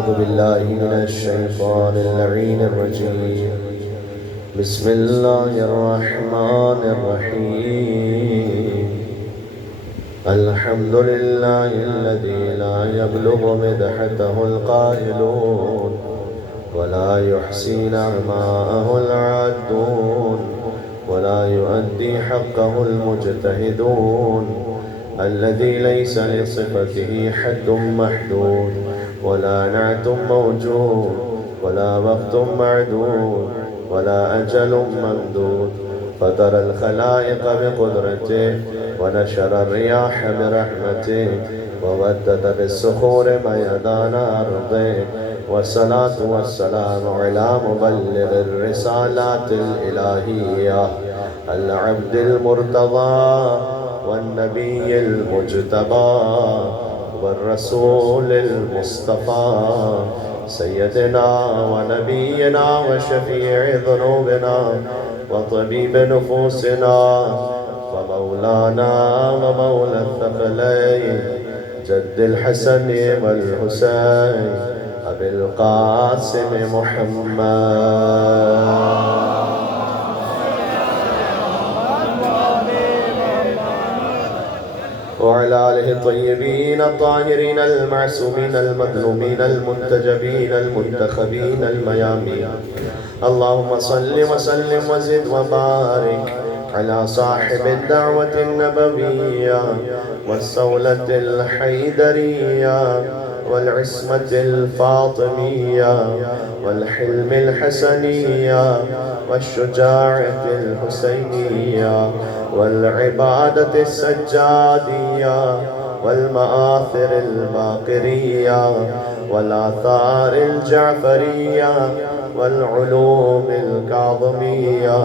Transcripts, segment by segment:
أعوذ بالله من الشيطان اللعين الرجيم. بسم الله الرحمن الرحيم. الحمد لله الذي لا يبلغ مدحته القائلون ولا يحصي نعماءه العادون ولا يؤدي حقه المجتهدون، الذي ليس لصفته حد محدود ولا نعت موجود ولا وقت معدود ولا أجل ممدود، فطر الخلائق بقدرته ونشر الرياح برحمته وودد بالصخور ميدان أرضه، والصلاة والسلام على مبلغ الرسالات الإلهية العبد المرتضى والنبي المجتبى والرسول المصطفى، سيدنا ونبينا وشفيع ذنوبنا وطبيب نفوسنا ومولانا ومولى الثقلين جد الحسن والحسين أبي القاسم محمد وعلى آله الطيبين الطاهرين المعصومين المظلومين المنتجبين المنتخبين الميامين. اللهم صل وسلم وزد وبارك على صاحب الدعوة النبوية والصولة الحيدرية والعصمة الفاطمية والحلم الحسنية والشجاعة الحسينية والعبادة السجادية والمآثر الباقرية والآثار الجعفرية والعلوم الكاظمية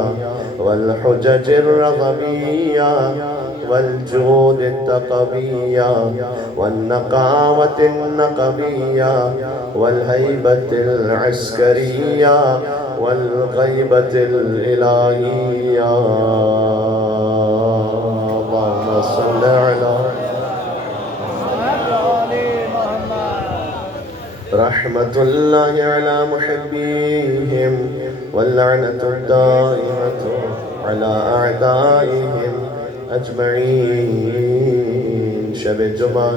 والحجج الرضمية والجود التقوية والنقاوة النقبية والهيبة العسكرية والغيبة الإلهية. اللهم صل على رحمة الله على محبيهم واللعنة الدائمة على أعدائهم أجمعين. شب الجمعہ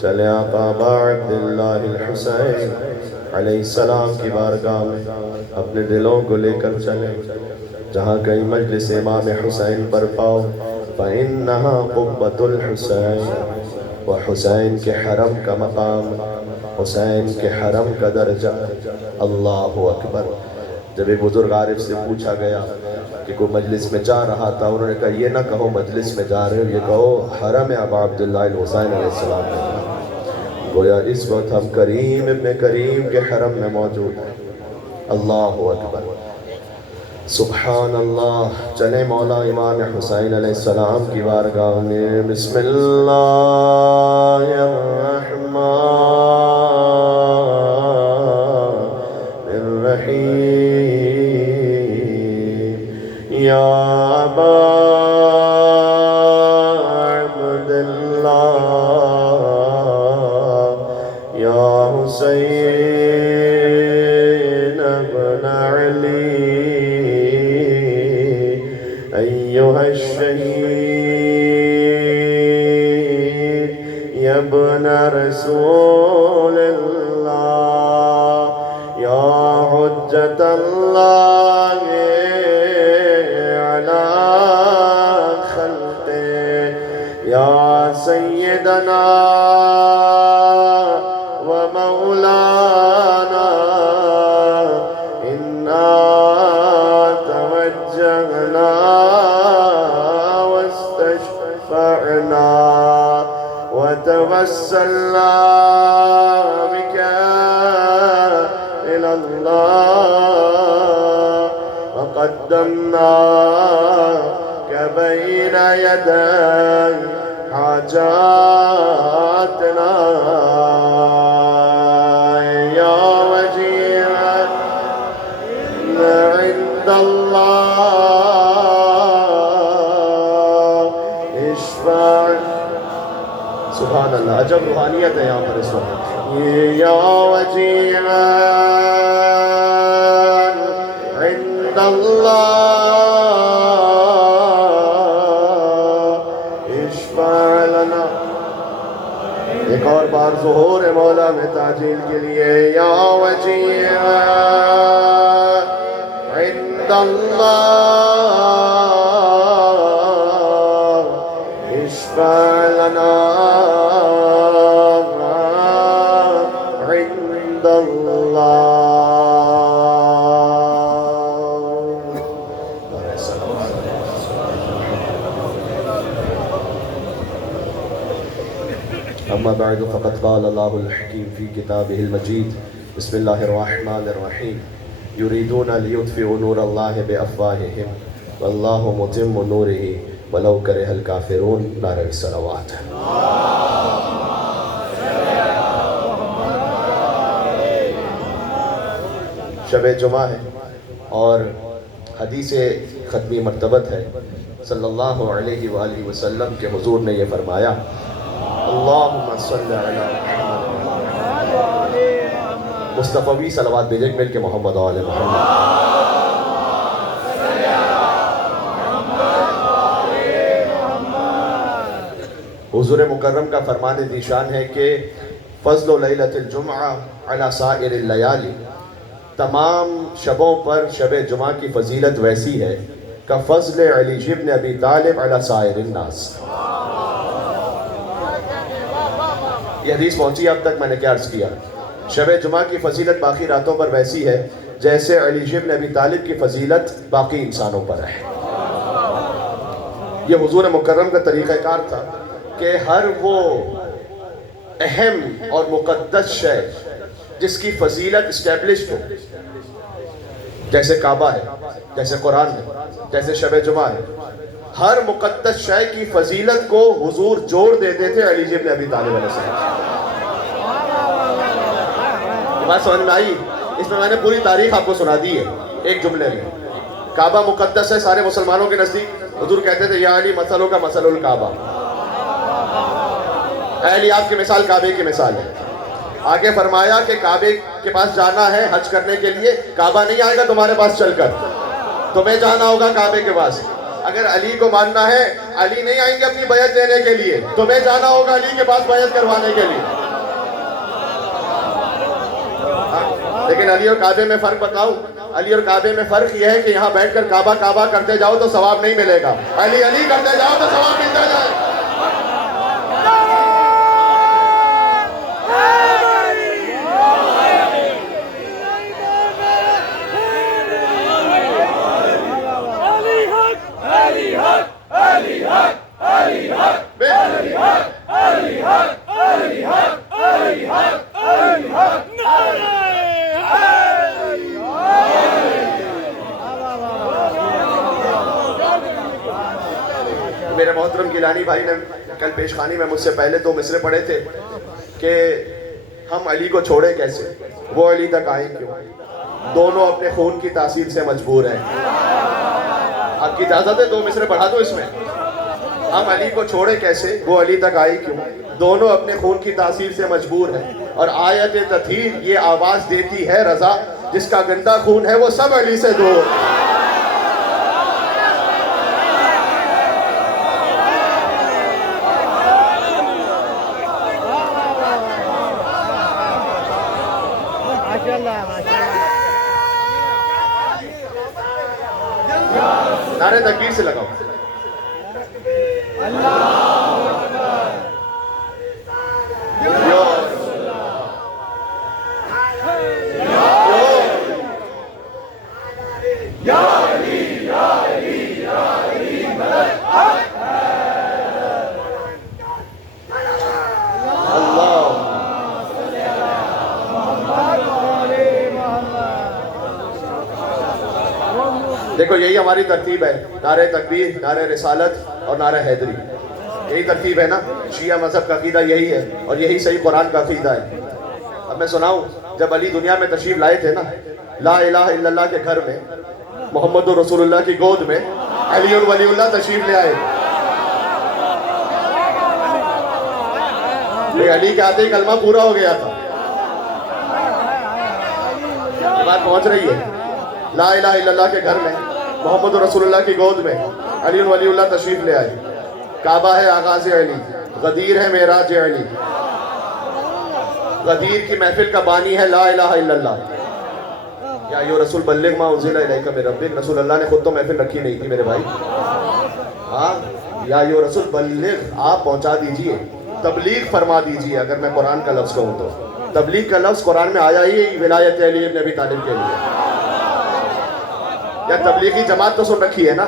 چلے آقا ابا عبداللہ الحسین علیہ السلام کی بارگاہ میں اپنے دلوں کو لے کر چلے، جہاں کہیں مجلس امام حسین پر پاؤ فإنہا قبۃ الحسین، وحسین کے حرم کا مقام، حسین کے حرم کا درجہ. اللہ اکبر. جب ایک بزرگ عارف سے پوچھا گیا کہ کوئی مجلس میں جا رہا تھا، انہوں نے کہا یہ نہ کہو مجلس میں جا رہے ہو، یہ کہو حرم ابا عبداللہ الحسین علیہ السلام میں. گویا اس وقت ہم کریم ابن کریم کے حرم میں موجود ہیں. اللہ اکبر. سبحان اللہ. چلے مولا امام حسین علیہ السلام کی بارگاہ میں. بسم اللہ الرحمن الرحیم. یا ابا عبداللہ یا حسین ابن علی ایہا الشہید یا ابن رسول اللہ یا حجت اللہ علی خلقہ یا سیدنا ومولانا انا توجہنا واستشفعنا وتوسلنا بك إلى الله وقدمناك بين يدي حاجاتنا يا وجيها عند الله اشفع. سبحان اللہ. عجب روحانیت ہے یہاں پر اس وقت. يا وجيها عند الله اشفع لنا. ایک اور بار ظہور مولا میں تعجیل کے لیے یا وجیہا عند اللہ اشفع لنا عند اللہ. اما بعد فقد قال اللہ الحکیم فی کتابہ المجید بسم اللہ الرحمن الرحیم یریدون لیطفئوا نور اللہ بافواہہم واللہ متم نورہ ولو کرہ الکافرون. نعرہ الصلوات. شب جمعہ ہے اور حدیث ختمی مرتبت ہے. صلی اللہ علیہ وآلہ وسلم کے حضور نے یہ فرمایا اللہم صلی علی محمد. مصطفی صلوات بھیجیں مل کے محمد و آل محمد. حضور مکرم کا فرمان ذیشان ہے کہ فضل لیلۃ الجمعہ علی سائر اللیالی. تمام شبوں پر شب جمعہ کی فضیلت ویسی ہے کہ فضل علی ابن ابی طالب علی سائر الناس. یہ حدیث پہنچی اب تک میں نے کیا عرض کیا. شب جمعہ کی فضیلت باقی راتوں پر ویسی ہے جیسے علی ابن ابی طالب کی فضیلت باقی انسانوں پر ہے. یہ حضور مکرم کا طریقہ کار تھا کہ ہر وہ اہم اور مقدس شے جس کی فضیلت اسٹیبلشڈ ہو، جیسے کعبہ ہے، جیسے قرآن ہے، جیسے شب جمعہ ہے، ہر مقدس شے کی فضیلت کو حضور جوڑ دیتے تھے علی ابن ابی طالب علیہ السلام. بات سمجھ میں آئی؟ اس میں میں نے پوری تاریخ آپ کو سنا دی ہے ایک جملے میں. کعبہ مقدس ہے سارے مسلمانوں کے نزدیک. حضور کہتے تھے یا علی مثلوں کا مثل الکعبہ. اے علی آپ کی مثال کعبے کی مثال ہے. آگے فرمایا کہ کعبے کے پاس جانا ہے حج کرنے کے لیے، کعبہ نہیں آئے گا تمہارے پاس چل کر، تمہیں جانا ہوگا کعبے کے پاس. اگر علی کو ماننا ہے علی نہیں آئیں گے اپنی بیعت دینے کے لیے، تمہیں جانا ہوگا علی کے پاس بیعت کروانے کے لیے. لیکن علی اور کعبے میں فرق بتاؤں. علی اور کعبے میں فرق یہ ہے کہ یہاں بیٹھ کر کعبہ کعبہ کرتے جاؤ تو ثواب نہیں ملے گا، علی علی کرتے جاؤ تو ثواب ملتا جائے. میرے محترم گیلانی بھائی نے کل پیشخانی میں مجھ سے پہلے 2 مصرے پڑھے تھے کہ ہم علی کو چھوڑے کیسے، وہ علی تک آئیں کیوں، دونوں اپنے خون کی تاثیر سے مجبور ہیں. آپ کی اجازت ہے 2 مصرے پڑھا دو اس میں. ہم علی کو چھوڑے کیسے، وہ علی تک آئے کیوں، دونوں اپنے خون کی تاثیر سے مجبور ہیں. اور آیت تطہیر یہ آواز دیتی ہے رضا جس کا گندا خون ہے وہ سب علی سے دور. نعرے تکبیر سے لگاؤ. دیکھو یہی ہماری ترتیب ہے، نعرہ تکبیر، نعرہ رسالت اور نعرہ حیدری. یہی ترتیب ہے نا. شیعہ مذہب کا عقیدہ یہی ہے اور یہی صحیح قرآن کا عقیدہ ہے. اب میں سناؤں، جب علی دنیا میں تشریف لائے تھے نا، لا الہ الا اللہ کے گھر میں، محمد رسول اللہ کی گود میں علی اور ولی اللہ تشریف لے آئے. علی کے آتے ہی کلمہ پورا ہو گیا تھا. بات پہنچ رہی ہے؟ لا الہ الا اللہ کے گھر میں، محمد رسول اللہ کی گود میں علی ولی اللہ تشریف لے آئے. کعبہ ہے آغاز علی، غدیر ہے معراج علی. غدیر کی محفل کا بانی ہے لا الہ الا اللہ. یا ایھا رسول بلغ ما انزل الیک من ربک. رسول اللہ نے خود تو محفل رکھی نہیں تھی میرے بھائی. ہاں، یا ایھا رسول بلغ، آپ پہنچا دیجئے، تبلیغ فرما دیجئے. اگر میں قرآن کا لفظ کہوں تو تبلیغ کا لفظ قرآن میں آیا ہی ولایت علی ابن ابی طالب کے لیے. یا تبلیغی جماعت تو سن رکھی ہے نا.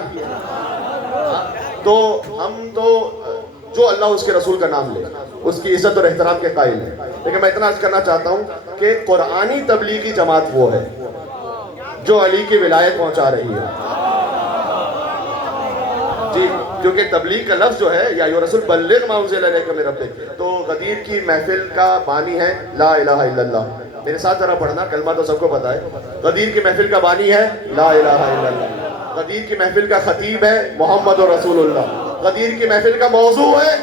تو ہم تو جو اللہ اس کے رسول کا نام لے اس کی عزت اور احترام کے قائل ہیں. لیکن میں اتنا عرض کرنا چاہتا ہوں کہ قرآنی تبلیغی جماعت وہ ہے جو علی کی ولایت پہنچا رہی ہے. جی، کیونکہ تبلیغ کا لفظ جو ہے یا ایھا رسول بلغ ما انزل الیک من ربک، تو غدیر کی محفل کا بانی ہے لا الہ الا اللہ. میرے ساتھ ذرا پڑھنا، کلمہ تو سب کو پتا ہے. غدیر کی محفل کا بانی ہے لا الہ الا اللہ. غدیر کی محفل کا خطیب ہے محمد رسول اللہ. غدیر کی محفل کا موضوع ہے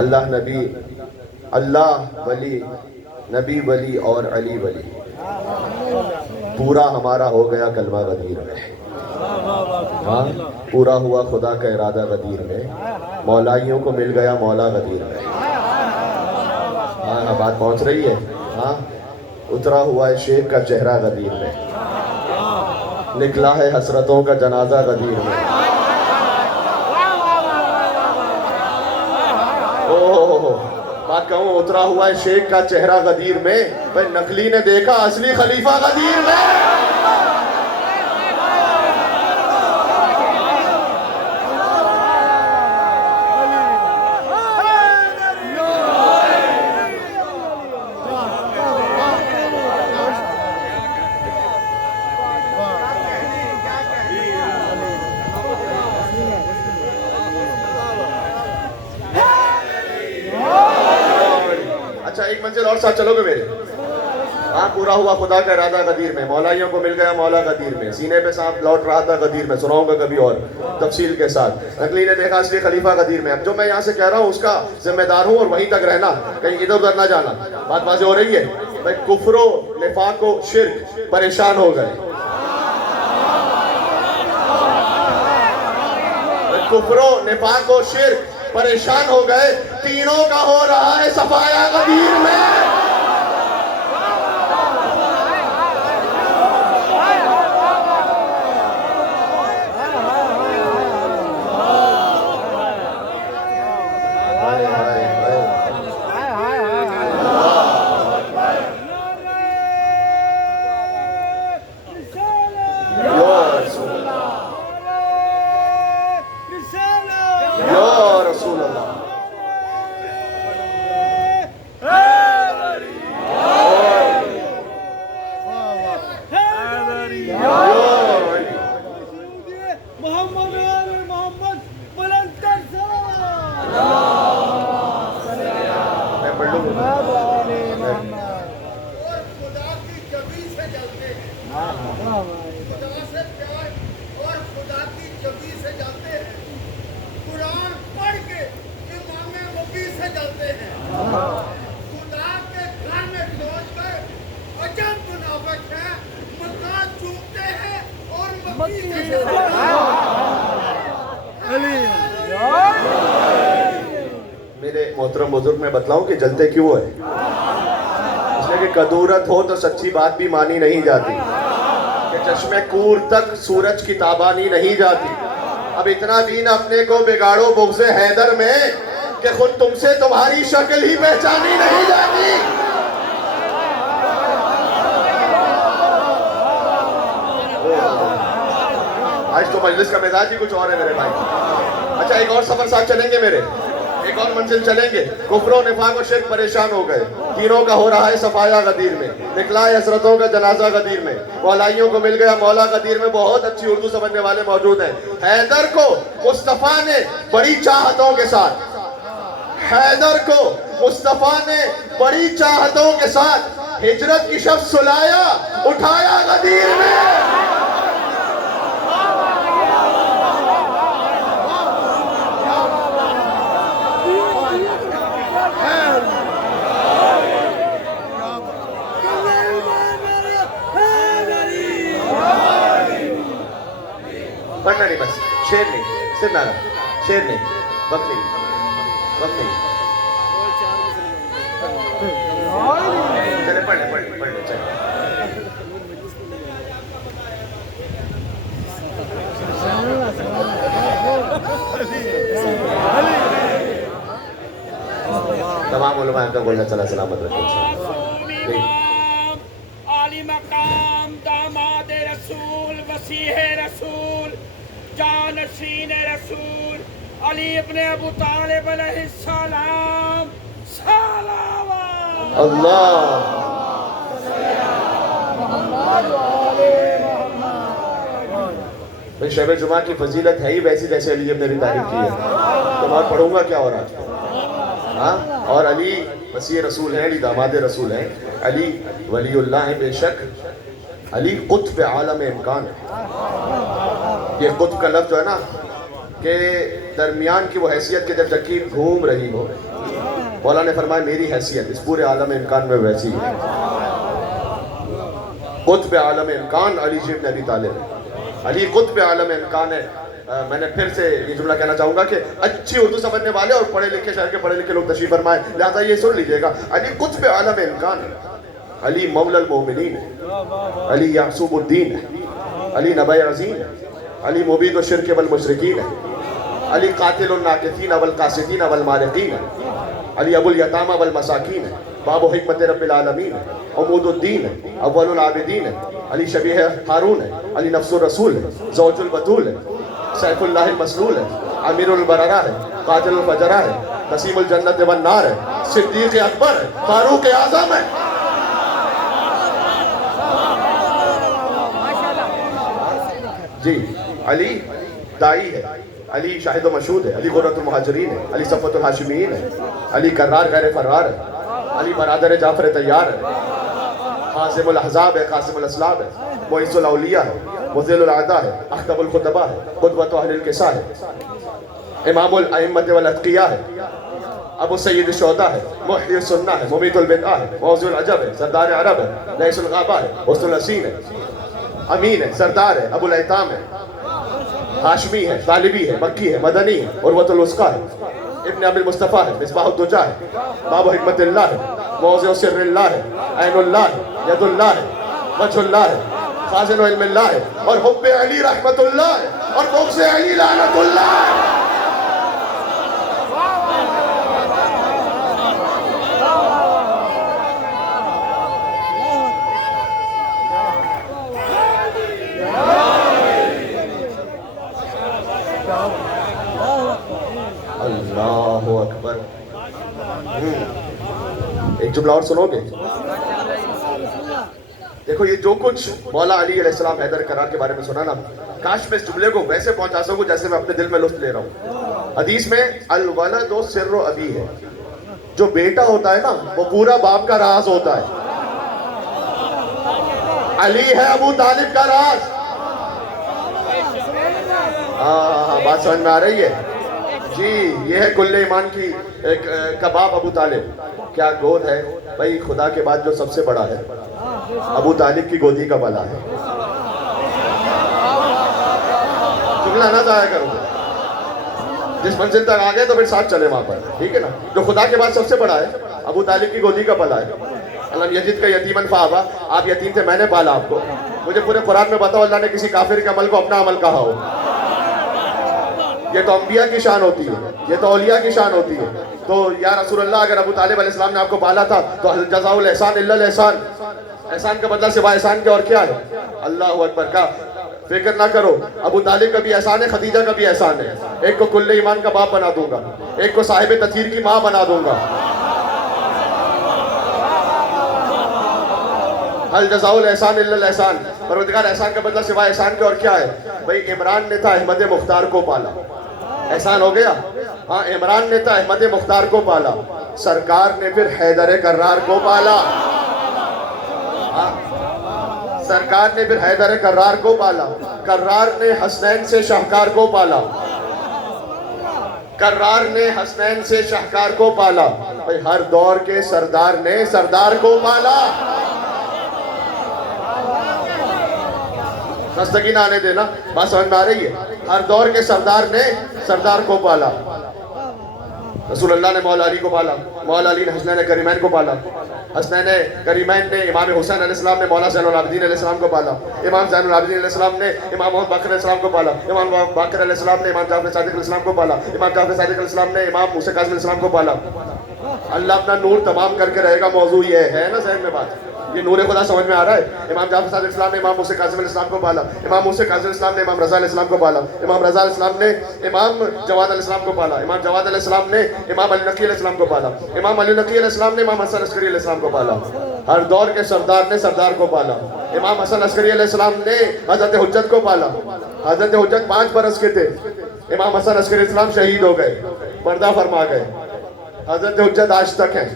اللہ نبی، اللہ ولی، نبی ولی اور علی ولی. پورا ہمارا ہو گیا کلمہ غدیر میں. ہاں، پورا ہوا خدا کا ارادہ غدیر میں. مولائیوں کو مل گیا مولا غدیر میں. ہاں، بات پہنچ رہی ہے؟ ہاں، اترا ہوا ہے شیخ کا چہرہ غدیر میں. نکلا ہے حسرتوں کا جنازہ غدیر میں. بات کہوں، اترا ہوا ہے شیخ کا چہرہ غدیر میں، بھئی نقلی نے دیکھا اصلی خلیفہ غدیر میں. اچھا، ایک منزل اور ساتھ چلو گے میرے. ہاں، پورا ہوا خدا کا ارادہ غدیر میں. مولائیوں کو مل گیا مولا غدیر میں. سینے پہ سانپ لوٹ رہا تھا غدیر میں. سناؤں گا کبھی اور تفصیل کے ساتھ. نقلی نے دیکھا اصلی خلیفہ غدیر میں. اب جو میں یہاں سے کہہ رہا ہوں اس کا ذمہ دار ہوں اور وہیں تک رہنا، کہیں ادھر ادھر نہ جانا. بات واضح ہو رہی ہے؟ بھائی کفر و نفاق و شرک پریشان ہو گئے. کفر و نفاق و شرک پریشان ہو گئے. تینوں کا ہو رہا ہے صفایا غدیر میں. میرے محترم بزرگ میں بتلاؤں کہ جلتے کیوں ہے؟ اس لیے کہ کدورت ہو تو سچی بات بھی مانی نہیں جاتی، کہ چشمے کور تک سورج کی تابانی نہیں جاتی. اب اتنا دین اپنے کو بگاڑو بغض حیدر میں کہ خود تم سے تمہاری شکل ہی پہچانی نہیں جاتی. آج تو مجلس کا مزاج ہی کچھ اور ہے میرے بھائی. اچھا، ایک اور سفر ساتھ چلیں گے میرے. ایک اور منزل چلیں گے. کفر و نفاق و شرک پریشان ہو گئے, تینوں کا ہو رہا ہے صفایا غدیر میں, نکلا ہے حسرتوں کا جنازہ غدیر میں, مولائیوں کو مل گیا مولا غدیر میں. بہت اچھی اردو سمجھنے والے موجود ہیں. حیدر کو مصطفیٰ نے بڑی چاہتوں کے ساتھ, حیدر کو مصطفیٰ نے بڑی چاہتوں کے ساتھ ہجرت کی شب سلایا, اٹھایا غدیر میں. پڑھنا نہیں, بس شیر نہیں, صرف نعرہ, شیر نہیں, وقت نہیں, وقت نہیں. چلے پڑھنے چلے. تمام علماء کا بولنا چلا سلامت رکھے. عالی مقام داماد رسول وسیح رسول جانشین رسول علی ابن ابو طالب علیہ السلام صلوات اللہ. شب جمعہ کی فضیلت ہے ہی ویسی جیسے علی ابن ابی طالب کی ہے. تو میں پڑھوں گا کیا ہو رہا ہے. اور علی وسیع رسول ہیں, علی داماد رسول ہیں, علی ولی اللہ ہیں بے شک, علی قطب عالم امکان ہے. یہ قطب کا لفظ جو ہے نا کہ درمیان کی وہ حیثیت کہ جب لکیر گھوم رہی ہو, مولا نے فرمایا میری حیثیت اس پورے عالم امکان میں ویسی ہے. قطب عالم امکان علی ابن ابی طالب ہے. علی قطب عالم امکان ہے. میں نے پھر سے یہ جملہ کہنا چاہوں گا کہ اچھی اردو سمجھنے والے اور پڑھے لکھے شہر کے پڑھے لکھے لوگ تشریف فرمائیں, لہذا یہ سن لیجئے گا. علی قطب عالم امکان ہے, علی مولا المومنین ہے, علی یعصوب الدین ہے, علی نبی عظیم ہے, علی مبید الشرک والمشرکین ہے, علی قاتل الناکثین والقاسدین والمارقین ہے, علی ابو الیتامى والمساکین ہے, باب حکمت رب العالمین ہے, عمود الدین ہے, اول العابدین ہے, علی شبیہ ہارون ہے, علی نفس الرسول ہے, زوج البتول ہے, سیف اللہ المسلول ہے, امیر البررہ ہے, قاتل الفجرہ ہے, قسیم الجنت والنار ہے, صدیق اکبر ہے, فاروق اعظم ہے. جی علی دائی ہے, علی شاہد و مشہود ہے, علی غرۃ المہاجرین ہے, علی صفوت الہاشمین ہے, علی کرار غیر فرار ہے, علی برادر جعفر طیار ہے, حازم الاحزاب ہے, قاسم الاسلاب ہے, معز الاولیاء ہے, مذل العدا ہے, اخطب الخطبہ ہے, قدوۃ اہل الکسا ہے, امام الائمۃ والاتقیاء ہے, ابو سید الشہداء ہے, محیی السنہ ہے, ممیت البدعہ ہے, موضوع العجب ہے, سردار عرب ہے, رئیس الغابہ ہے, حسن الحسین ہے, امین ہے, سردار ہے, ابو الایتام ہے, ہاشمی ہے, طالبی ہے, مکی ہے, مدنی ہے, عروۃ الوثقیٰ ہے, ابن ابی المصطفیٰ ہے, مصباح الدجا ہے, باب حکمت اللہ ہے, موضع سر اللہ ہے, عین اللہ ہے, ید اللہ ہے, وجہ اللہ ہے, خازن علم اللہ ہے, اور حب علی رحمت اللہ ہے, اور بغض علی لعنت اللہ ہے. اللہ اکبر. ایک جملہ اور سنو گے؟ دیکھو یہ جو کچھ مولا علی علیہ السلام حیدر کرار کے بارے میں سنا نا, کاش میں اس جملے کو ویسے پہنچا سکوں جیسے میں اپنے دل میں لطف لے رہا ہوں. حدیث میں الولد سر ابی ہے, جو بیٹا ہوتا ہے نا وہ پورا باپ کا راز ہوتا ہے. علی ہے ابو طالب کا راز. ہاں بات سمجھ میں آ رہی ہے جی. یہ ہے کل ایمان کی کباب ابو طالب. کیا گود ہے بھائی, خدا کے بعد جو سب سے بڑا ہے ابو طالب کی گودی کا بلا ہے. جملہ نہ ضائع کرو, جس منزل تک آگئے تو پھر ساتھ چلے وہاں پر, ٹھیک ہے نا. جو خدا کے بعد سب سے بڑا ہے ابو طالب کی گودی کا بلا ہے. علم یجد کا یتیمن فآبا, آپ یتیم تھے میں نے پالا آپ کو. مجھے پورے قرآن میں بتاؤ اللہ نے کسی کافر کے عمل کو اپنا عمل کہا ہو. یہ تو انبیاء کی شان ہوتی ہے, یہ تو اولیاء کی شان ہوتی ہے. تو یا رسول اللہ اگر ابو طالب علیہ السلام نے آپ کو پالا تھا تو هل جزاء الاحسان الا الاحسان, احسان کا بدلہ سوائے احسان کے اور کیا ہے؟ اللہ اکبر کا فکر نہ کرو، ابو طالب کا بھی احسان ہے، خدیجہ کا بھی احسان ہے. ایک کو کل ایمان کا باپ بنا دوں گا، ایک کو صاحب تطہیر کی ماں بنا دوں گا. حل جزاء الاحسان الا الاحسان. پروردگار احسان کا بدلہ سوائے احسان کے اور کیا ہے؟ بھئی عمران نے تھا احمد مختار کو پالا، احسان ہو گیا؟ ہاں، عمران نے تھا احمد مختار کو پالا، سرکار نے پھر حیدر کرار کو پالا. سرکار نے پھر حیدر کرار کو پالا، کرار نے حسنین سے شاہکار کو پالا، کرار نے حسنین سے شاہکار کو پالا. بھئی ہر دور کے سردار نے سردار کو پالا. خستگی نہ آنے دینا، بات سمجھ میں آ رہی ہے؟ ہر دور کے سردار نے سردار کو پالا. رسول اللہ نے مولا علی کو پالا، مولا علی نے حسنین کریمین کو پالا، حسنین کریمین نے امام حسین علیہ السلام نے مولا زین العابدین علیہ السلام کو پالا، امام زین العابدین علیہ السلام نے امام محمد باقر علیہ السلام کو پالا، امام باقر علیہ السلام نے امام جعفر صادق علیہ السلام کو پالا، امام جعفر صادق علیہ السلام نے امام موسیٰ کاظم علیہ السلام کو پالا. اللہ اپنا نور تمام کر کے رہے گا. موضوع یہ ہے نا ذہن میں بات، یہ نور خدا سمجھ میں آ رہا ہے؟ امام جعفر صادق علیہ السلام نے امام موسیٰ کاظم علیہ السلام کو پالا، امام موسیٰ کاظم علیہ السلام نے امام رضا علیہ السلام کو پالا، امام رضا علیہ السلام نے امام جواد علیہ السلام کو پالا، امام جواد علیہ السلام نے امام علی نقی علیہ السلام کو پالا، امام علی نقی علیہ السلام نے امام حسن عسکری علیہ السلام کو پالا. ہر دور کے سردار نے سردار کو پالا. امام حسن عسکری علیہ السلام نے حضرت حجت کو پالا. حضرت حجت 5 برس کے تھے، امام حسن عسکری علیہ السلام شہید ہو گئے، پردہ فرما گئے. حضرت حجت آج تک ہیں.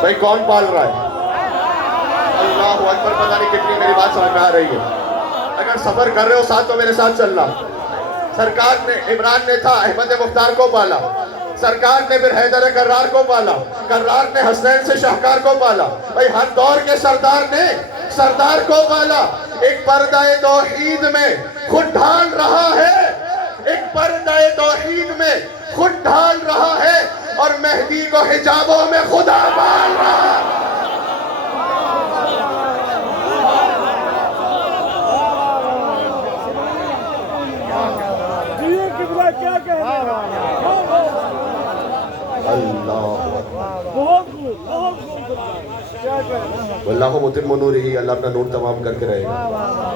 بھائی کون پال رہا ہے؟ اللہ اکبر. پتہ نہیں کتنی میری بات سمجھ میں آ رہی ہے. اگر سفر کر رہے ہو ساتھ تو میرے ساتھ چلنا. سرکار نے عمران نے تھا احمد مختار کو پالا، سرکار نے پھر حیدر کرار کو پالا، کرار نے حسنین سے شاہکار کو پالا. بھائی ہر دور کے سردار نے سردار کو پالا. ایک پردہ توحید میں خود ڈھال رہا ہے، ایک پردہ توحید میں خود ڈھال رہا ہے، اور مہدی کو حجابوں میں خدا پال رہا ہے. واللہ متم نورہ. اللہ اپنا نور تمام کر کے رہے گا.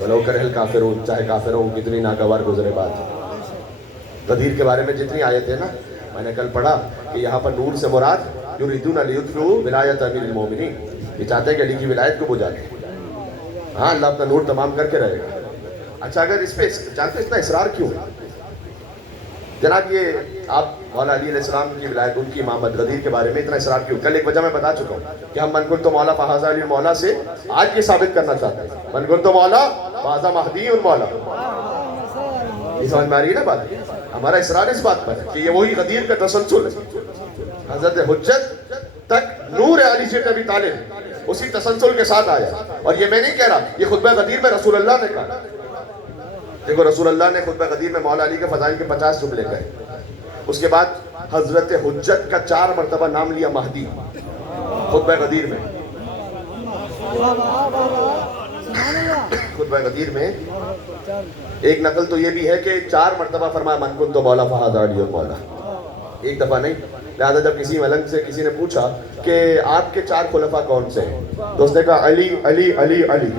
ولو کرہ الکافرون، چاہے کافروں کتنی ناگوار گزرے بات. غدیر کے بارے میں جتنی آیت ہے نا، میں نے کل پڑھا کہ یہاں پر نور سے مراد یریدون لیطفئوا ولایت امیر المومنین، یہ چاہتے ہیں کہ علی کی ولایت کو بجھا دیں. ہاں، اللہ اپنا نور تمام کر کے رہے گا. اچھا، اگر اس پہ جانتے اتنا اصرار کیوں ہے جناب؟ یہ آپ مولا علی علیہ السلام کی ولایت، ان کی امامت، غدیر کے بارے میں اتنا اصرار کیوں؟ کل ایک وجہ میں بتا چکا ہوں کہ ہم من کنت مولا فہذا علی مولا سے آج یہ ثابت کرنا چاہتے ہیں، من کنت مولا فہذا مہدی مولا. یہ سمجھ میں آ رہی ہے نا بات؟ ہمارا اصرار اس بات پر ہے کہ یہ وہی غدیر کا تسلسل ہے. حضرت حجت تک نور علی سے ابی طالب اسی تسلسل کے ساتھ آیا. اور یہ میں نہیں کہہ رہا، یہ خطبہ غدیر میں رسول اللہ نے کہا. دیکھو رسول اللہ نے خطبہ غدیر میں مولا علی کے فضائل کے 50 جملے کہے. اس کے بعد حضرت حجت کا 4 مرتبہ نام لیا مہدی خطبہ غدیر میں. خطبہ غدیر میں ایک نقل تو یہ بھی ہے کہ 4 مرتبہ فرمایا من کنت مولا فہذا علی مولا، ایک دفعہ نہیں. لہذا جب کسی ملنگ سے کسی نے پوچھا کہ آپ کے 4 خلفاء کون سے ہیں، تو اس نے کہا علی علی علی علی.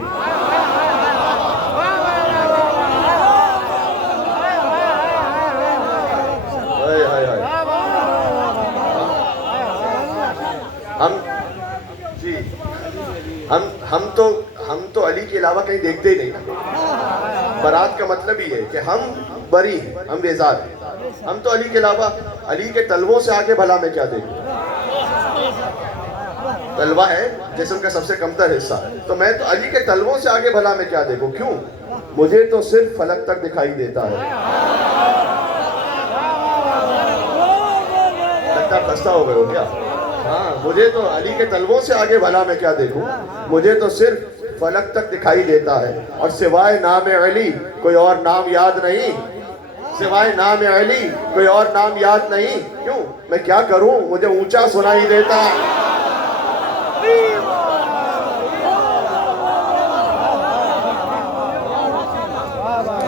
ہم تو علی کے علاوہ کہیں دیکھتے ہی نہیں. برات کا مطلب ہی ہے کہ ہم بری ہیں، ہم بیزار ہیں. ہم تو علی کے علاوہ، علی کے تلووں سے آگے بھلا میں کیا دیکھوں؟ تلوہ ہے جسم کا سب سے کمتر حصہ، تو میں تو علی کے تلووں سے آگے بھلا میں کیا دیکھوں؟ کیوں؟ مجھے تو صرف فلک تک دکھائی دیتا ہے. لگتا خستہ ہو گئے ہو کیا؟ ہاں، مجھے تو علی کے تلووں سے آگے بھلا میں کیا دیکھوں؟ مجھے تو صرف فلک تک دکھائی دیتا ہے، اور سوائے نام علی کوئی اور نام یاد نہیں. سوائے نام علی کوئی اور نام یاد نہیں. کیوں؟ میں کیا کروں؟ مجھے اونچا سنائی دیتا ہے.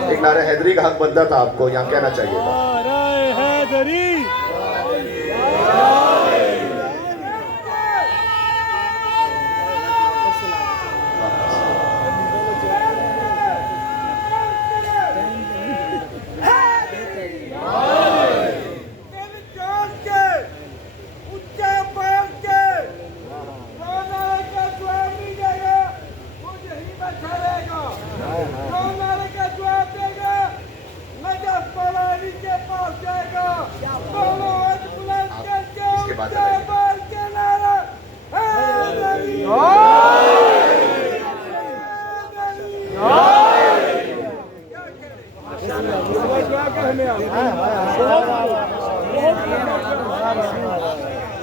ایک نعرہ حیدری کا حق بنتا تھا، آپ کو یہاں کہنا چاہیے تھا.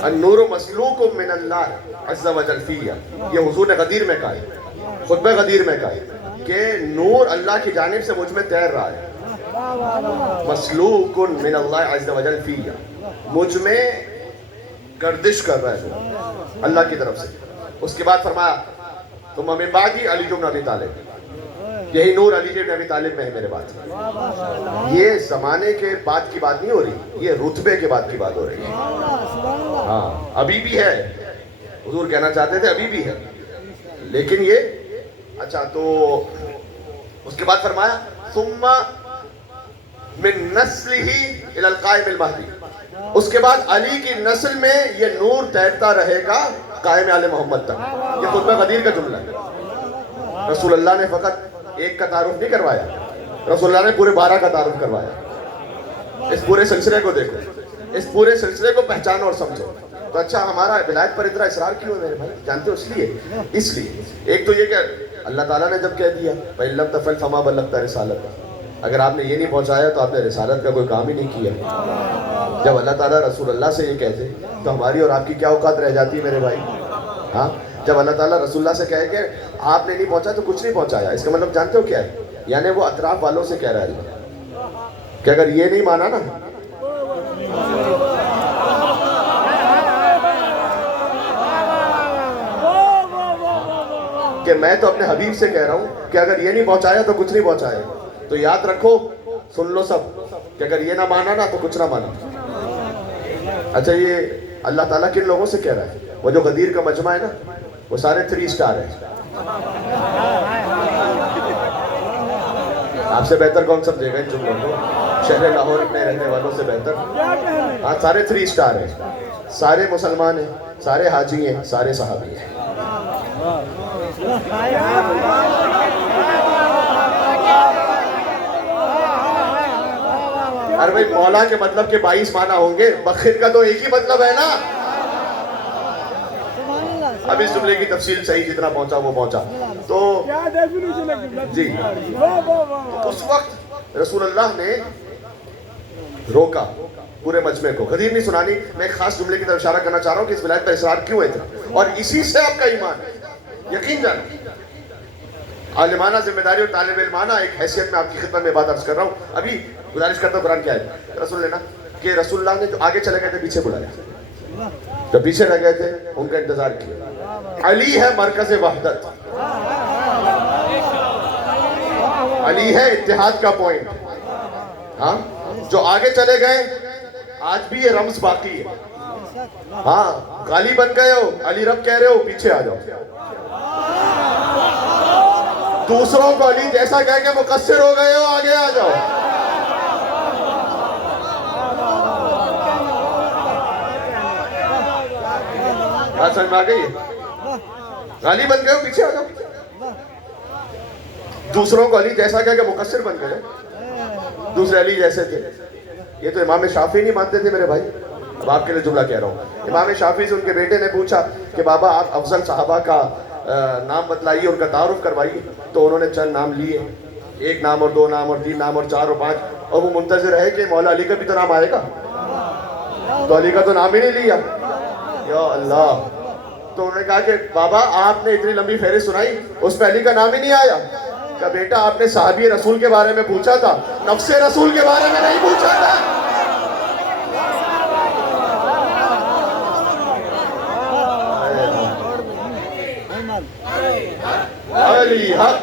النور مسلوق من اللہ عز و جل فیہ، یہ حضور نے غدیر میں کہا ہے، خطبہ غدیر میں کہا ہے کہ نور اللہ کی جانب سے مجھ میں تیر رہا ہے، مسلوق من اللہ عز و جل فیہ، مجھ میں گردش کر رہا ہے اللہ کی طرف سے۔ اس کے بعد فرمایا تم من بعدی علی بن ابی طالب، یہی نور علی بن ابی طالب میں ہے میرے بعد۔ یہ زمانے کے بعد کی بات نہیں ہو رہی، یہ رتبے کے بعد کی بات ہو رہی ہے۔ ہاں ابھی بھی ہے، حضور کہنا چاہتے تھے ابھی بھی ہے، لیکن یہ اچھا تو اس کے بعد فرمایا ثم من نسلہ الی القائم المہدی، اس کے بعد علی کی نسل میں یہ نور تیرتا رہے گا قائم آل محمد تک۔ یہ خطبہ غدیر کا جملہ ہے۔ رسول اللہ نے فقط ایک کا تعارف نہیں کروایا، رسول اللہ نے پورے 12 کا تعارف کروایا۔ اس پورے سلسلے کو دیکھو، اس پورے سلسلے کو پہچانو اور سمجھو۔ تو اچھا ہمارا ولایت پر اتنا اصرار کیوں ہے میرے بھائی؟ جانتے ہو اس لیے ایک تو یہ کہ اللہ تعالیٰ نے جب کہہ دیا فَإِن لَمْ تَفْعَلْ فَمَا بَلَّغْتَ رِسَالَتَهُ، اگر آپ نے یہ نہیں پہنچایا تو آپ نے رسالت کا کوئی کام ہی نہیں کیا۔ جب اللہ تعالیٰ رسول اللہ سے یہ کہتے تو ہماری اور آپ کی کیا اوقات رہ جاتی ہے میرے بھائی؟ ہاں جب اللہ تعالیٰ رسول اللہ سے کہے کہ آپ نے نہیں پہنچا تو کچھ نہیں پہنچایا، اس کا مطلب جانتے ہو کیا ہے؟ یعنی وہ اطراف والوں سے کہہ رہا ہے کہ اگر یہ نہیں مانا نا کہ میں تو اپنے حبیب سے کہہ رہا ہوں کہ اگر یہ نہیں پہنچایا تو کچھ نہیں پہنچایا، تو یاد رکھو، سن لو سب کہ اگر یہ نہ مانا نا تو کچھ نہ مانا۔ اچھا یہ اللہ تعالیٰ کن لوگوں سے کہہ رہا ہے؟ وہ جو غدیر کا مجمع ہے نا وہ سارے 3 اسٹار ہیں۔ آپ سے بہتر کون سمجھے گا ان جملوں کو؟ شہر لاہور میں رہنے والوں سے بہتر؟ ہاں سارے 3 اسٹار ہیں، سارے مسلمان ہیں، سارے حاجی ہیں، سارے صحابی ہیں۔ ارے بھائی مولا کے مطلب کے 22 معنی ہوں گے، بخیر کا تو ایک ہی مطلب ہے نا۔ اب اس جملے کی تفصیل صحیح جتنا پہنچا وہ پہنچا تو جی اس وقت رسول اللہ نے روکا پورے مجمع کو، غدیر نہیں سنانی۔ میں ایک خاص جملے کی طرف اشارہ کرنا چاہ رہا ہوں کہ اس ولایت پر اصرار کیوں ہے اور اسی سے آپ کا ایمان ہے، یقین جانا۔ عالمانہ ذمہ داری اور طالب علمانہ ایک حیثیت میں آپ کی خدمت میں بات عرض کر رہا ہوں۔ ابھی گزارش کرتا ہوں قرآن کیا ہے رسول اللہ کہ رسول اللہ نے جو آگے چلے گئے تھے پیچھے بلایا، جو پیچھے رہ گئے تھے ان کا انتظار کیا۔ علی ہے مرکز وحدت، علی ہے اتحاد کا پوائنٹ۔ ہاں جو آگے چلے گئے آج بھی یہ رمز باقی ہے۔ ہاں غالی بن گئے ہو، علی رب کہہ رہے ہو پیچھے آ جاؤ، دوسروں کو علی جیسا کہہ کے مقصر ہو گئے ہو آگے آ جاؤ۔ بات سمجھ میں آ گئی ہے؟ غالی بن گئے ہو پیچھے آ جاؤ، دوسروں کو علی جیسا کہہ کے مقصر بن گئے، دوسرے علی جیسے تھے۔ یہ تو امام شافعی نہیں مانتے تھے میرے بھائی، اب آپ کے لیے جملہ کہہ رہا ہوں۔ امام شافعی سے ان کے بیٹے نے پوچھا کہ بابا آپ افضل صحابہ کا نام بتلائیے، ان کا تعارف کروائیے، تو انہوں نے چند نام لیے، 1 نام اور 2 نام اور 3 نام اور 4 اور 5، اور وہ منتظر ہے کہ مولا علی کا بھی تو نام آئے گا، تو علی کا تو نام ہی نہیں لیا۔ یا اللہ، تو انہوں نے کہا کہ بابا آپ نے اتنی لمبی فہرست سنائی، اس پہ علی کا نام ہی نہیں آیا۔ کہ بیٹا آپ نے صحابی رسول کے بارے میں پوچھا تھا، نفس رسول کے بارے میں نہیں پوچھا تھا۔ علی حق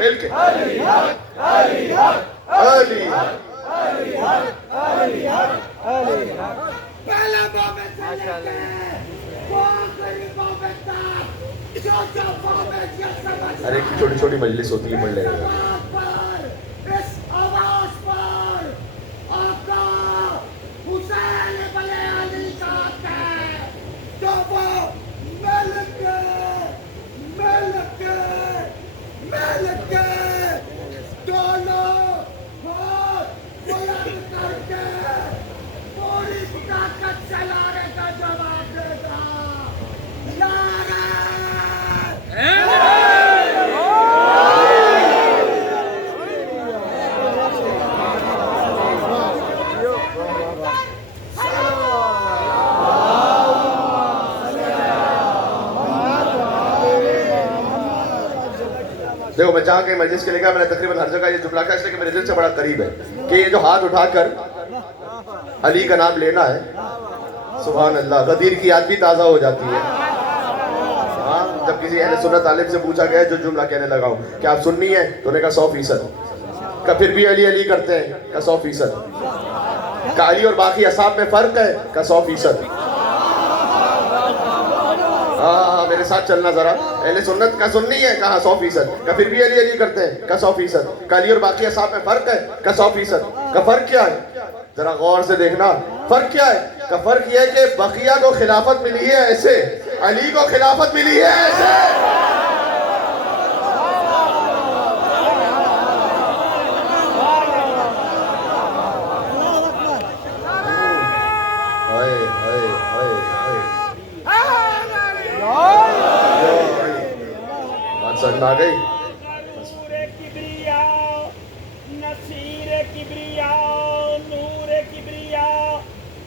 مل کے علی حق علی حق علی حق علی حق علی حق۔ پہلا بابے سے لے کے وہ آخری بابے تک جو بابے کے سمجھ ارے کی چھوٹی چھوٹی مجلس ہوتی ہے، پڑھ لے گا۔ اس آواز پر آقا حسین ابن علی کا ہے تو وہ مل کے دونوں ہاتھ بلند کر کے پوری طاقت سے نعرے کا جواب دے گا۔ نعرہ میں جہاں کہیں مجلس کے لے گیا میں نے تقریباً ہر جگہ یہ جملہ کہا اس لیے کہ میرے دل سے بڑا قریب ہے کہ یہ جو ہاتھ اٹھا کر علی کا نام لینا ہے، سبحان اللہ، غدیر کی یاد بھی تازہ ہو جاتی ہے۔ ہاں، جب کسی اہل سنت عالم سے پوچھا گیا جو جملہ کہنے لگا ہوں کہ آپ سنی ہیں، تو انہوں نے کہا 100%۔ کہ پھر بھی علی علی کرتے ہیں، کہا 100%۔ کہ علی اور باقی اصحاب میں فرق ہے، کہا 100%۔ ہاں میرے ساتھ چلنا ذرا، اہل سنت کا سننی ہے، کہا 100%۔ کہ پھر بھی علی علی کرتے ہیں، کہا 100%۔ کہ علی اور باقی اصحاب میں فرق ہے، کہا 100%۔ کہ فرق کیا ہے؟ ذرا غور سے دیکھنا، فرق کیا ہے؟ کہ فرق یہ ہے کہ بقیہ کو خلافت ملی ہے ایسے، علی کو خلافت ملی ہے ایسے۔ بات سمجھ میں آ گئی؟ نور کبریا، نصیر کبریا، نور کبریا،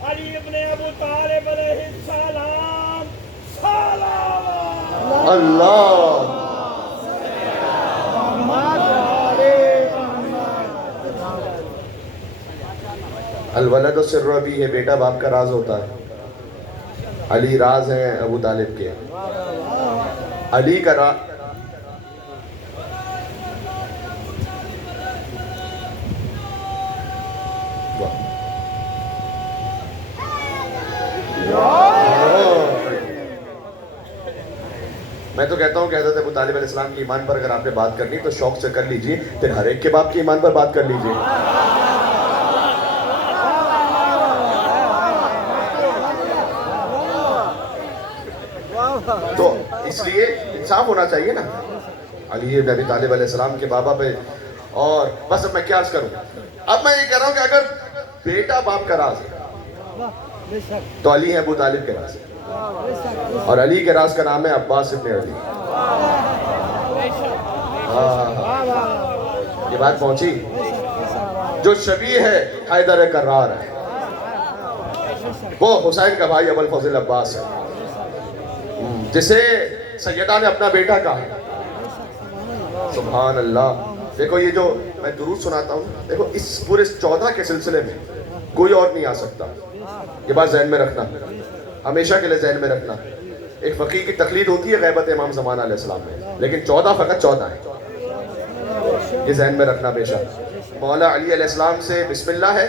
علی ابن ابو طالب علیہ السلام، سلام اللہ الولد سر ابی ہے، بیٹا باپ کا راز ہوتا ہے۔ علی راز ہیں ابو طالب کے، علی کا راز میں تو کہتا ہوں کہ حضرت ابو طالب علیہ السلام کے ایمان پر اگر آپ نے بات کرنی تو شوق سے کر لیجئے، پھر ہر ایک کے باپ کے ایمان پر بات کر لیجئے۔ تو اس لیے انصاف ہونا چاہیے نا، علی ابن ابی طالب علیہ السلام کے بابا پہ۔ اور بس اب میں کیا عرض کروں، اب میں یہ کہہ رہا ہوں کہ اگر بیٹا باپ کا راز ہے تو علی ہے ابو طالب کے راز، اور علی کے راز کا نام ہے عباس ابن علی۔ یہ بات پہنچی؟ جو شبیہ ہے حیدر کرار ہے، وہ حسین کا بھائی ابو الفضل عباس ہے، جسے سیدہ نے اپنا بیٹا کہا۔ سبحان اللہ۔ دیکھو یہ جو میں درود سناتا ہوں، دیکھو اس پورے 14 کے سلسلے میں کوئی اور نہیں آ سکتا، یہ بات ذہن میں رکھنا، ہمیشہ کے لیے ذہن میں رکھنا۔ ایک فقیہ کی تقلید ہوتی ہے غیبت امام زمانہ علیہ السلام میں، لیکن 14 فقط 14 ہے، یہ ذہن میں رکھنا بے شک۔ مولا علی علیہ السلام سے بسم اللہ ہے،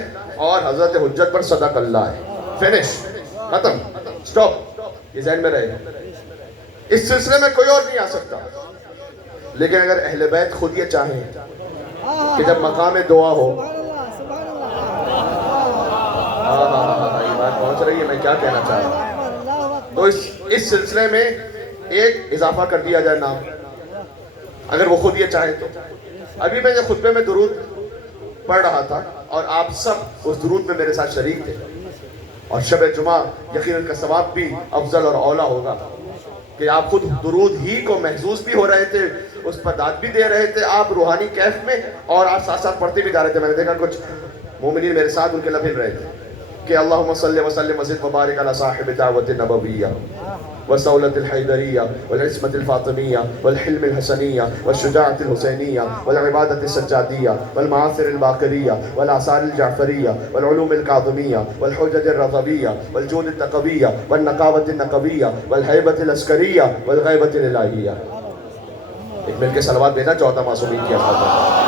اور حضرت حجت پر صدق اللہ ہے، فنش، ختم، سٹاپ، یہ ذہن میں رہے گا۔ اس سلسلے میں کوئی اور نہیں آ سکتا۔ لیکن اگر اہل بیت خود یہ چاہیں کہ جب مقام دعا ہو، یہ بات پہنچ رہی ہے میں کیا کہنا چاہ رہا ہوں، تو اس سلسلے میں ایک اضافہ کر دیا جائے نام، اگر وہ خود یہ چاہیں تو۔ ابھی میں جب خطبے میں درود پڑھ رہا تھا اور آپ سب اس درود میں میرے ساتھ شریک تھے، اور شب جمعہ یقیناً کا ثواب بھی افضل اور اولیٰ ہوگا کہ آپ خود درود ہی کو محظوظ بھی ہو رہے تھے، اس پر داد بھی دے رہے تھے آپ روحانی کیف میں، اور آپ ساتھ ساتھ پڑھتے بھی جا رہے تھے۔ میں نے دیکھا کچھ مومنین میرے ساتھ ان کے لب ہل رہے تھے کہ اللہم صلی وسلم وزد مبارک علی صاحب دعوت النبویہ وصولة الحیدریہ والعصمت الفاطمیہ والحلم الحسنیہ والشجاعت الحسینیہ والعبادت السجادیہ والمعاصر الباقریہ والآثار الجعفریہ والعلوم الکاظمیہ والحجج الرضویہ والجود التقویہ والنقاوت النقویہ والحیبت العسکریہ والغیبت الالہیہ۔ ایک مل کے صلوات دینا 14 معصومین کی افضل۔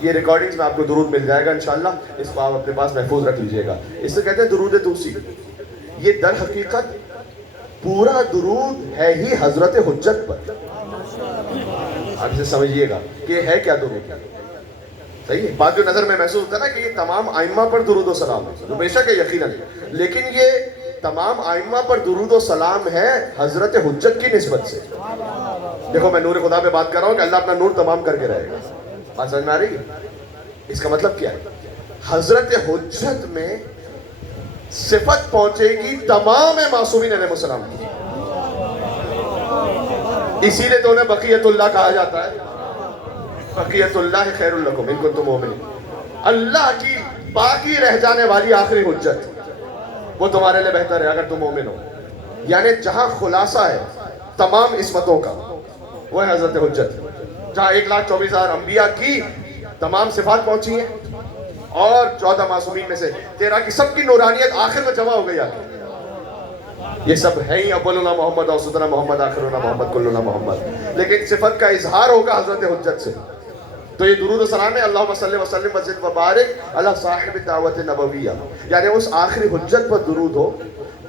یہ ریکارڈنگز میں آپ کو درود مل جائے گا انشاءاللہ، اس کو آپ اپنے پاس محفوظ رکھ لیجئے گا۔ اس سے کہتے ہیں درود توسی۔ یہ در حقیقت پورا درود ہے ہی حضرت حجت پر۔ آپ اسے سمجھئے گا کہ یہ ہے کیا درود، صحیح ہے؟ بات جو نظر میں محسوس ہوتا ہے نا کہ یہ تمام ائمہ پر درود و سلام ہے، جو بے شک ہے یقیناً، لیکن یہ تمام ائمہ پر درود و سلام ہے حضرت حجت کی نسبت سے۔ دیکھو میں نور خدا پہ بات کر رہا ہوں کہ اللہ اپنا نور تمام کر کے رہے گا، بات سمجھ میں آ رہی ہے؟ اس کا مطلب کیا ہے؟ حضرت حجت میں صفت پہنچے گی تمام معصومین علیہ السلام کی، اسی لیے تو انہیں بقیت اللہ کہا جاتا ہے۔ بقیت اللہ خیر لکم ان کنتم مؤمنین، اللہ کی باقی رہ جانے والی آخری حجت، وہ تمہارے لیے بہتر ہے اگر تم مومن ہو۔ یعنی جہاں خلاصہ ہے تمام عصمتوں کا وہ ہے حضرت حجت. جہاں 1,24,000 انبیاء کی تمام صفات پہنچی ہیں اور 14 معصومین میں سے 13 کی سب کی نورانیت آخر میں جمع ہو گئی آگے. یہ سب ہے ہی اولنا محمد اوسطنا محمد آخرنا محمد کلنا محمد، لیکن صفت کا اظہار ہوگا حضرت حجت سے. تو یہ درود و سلام ہے اللہم صلی وسلم وزد وبارک علی صاحب دعوت نبویہ، یعنی اس آخری حجت پر درود ہو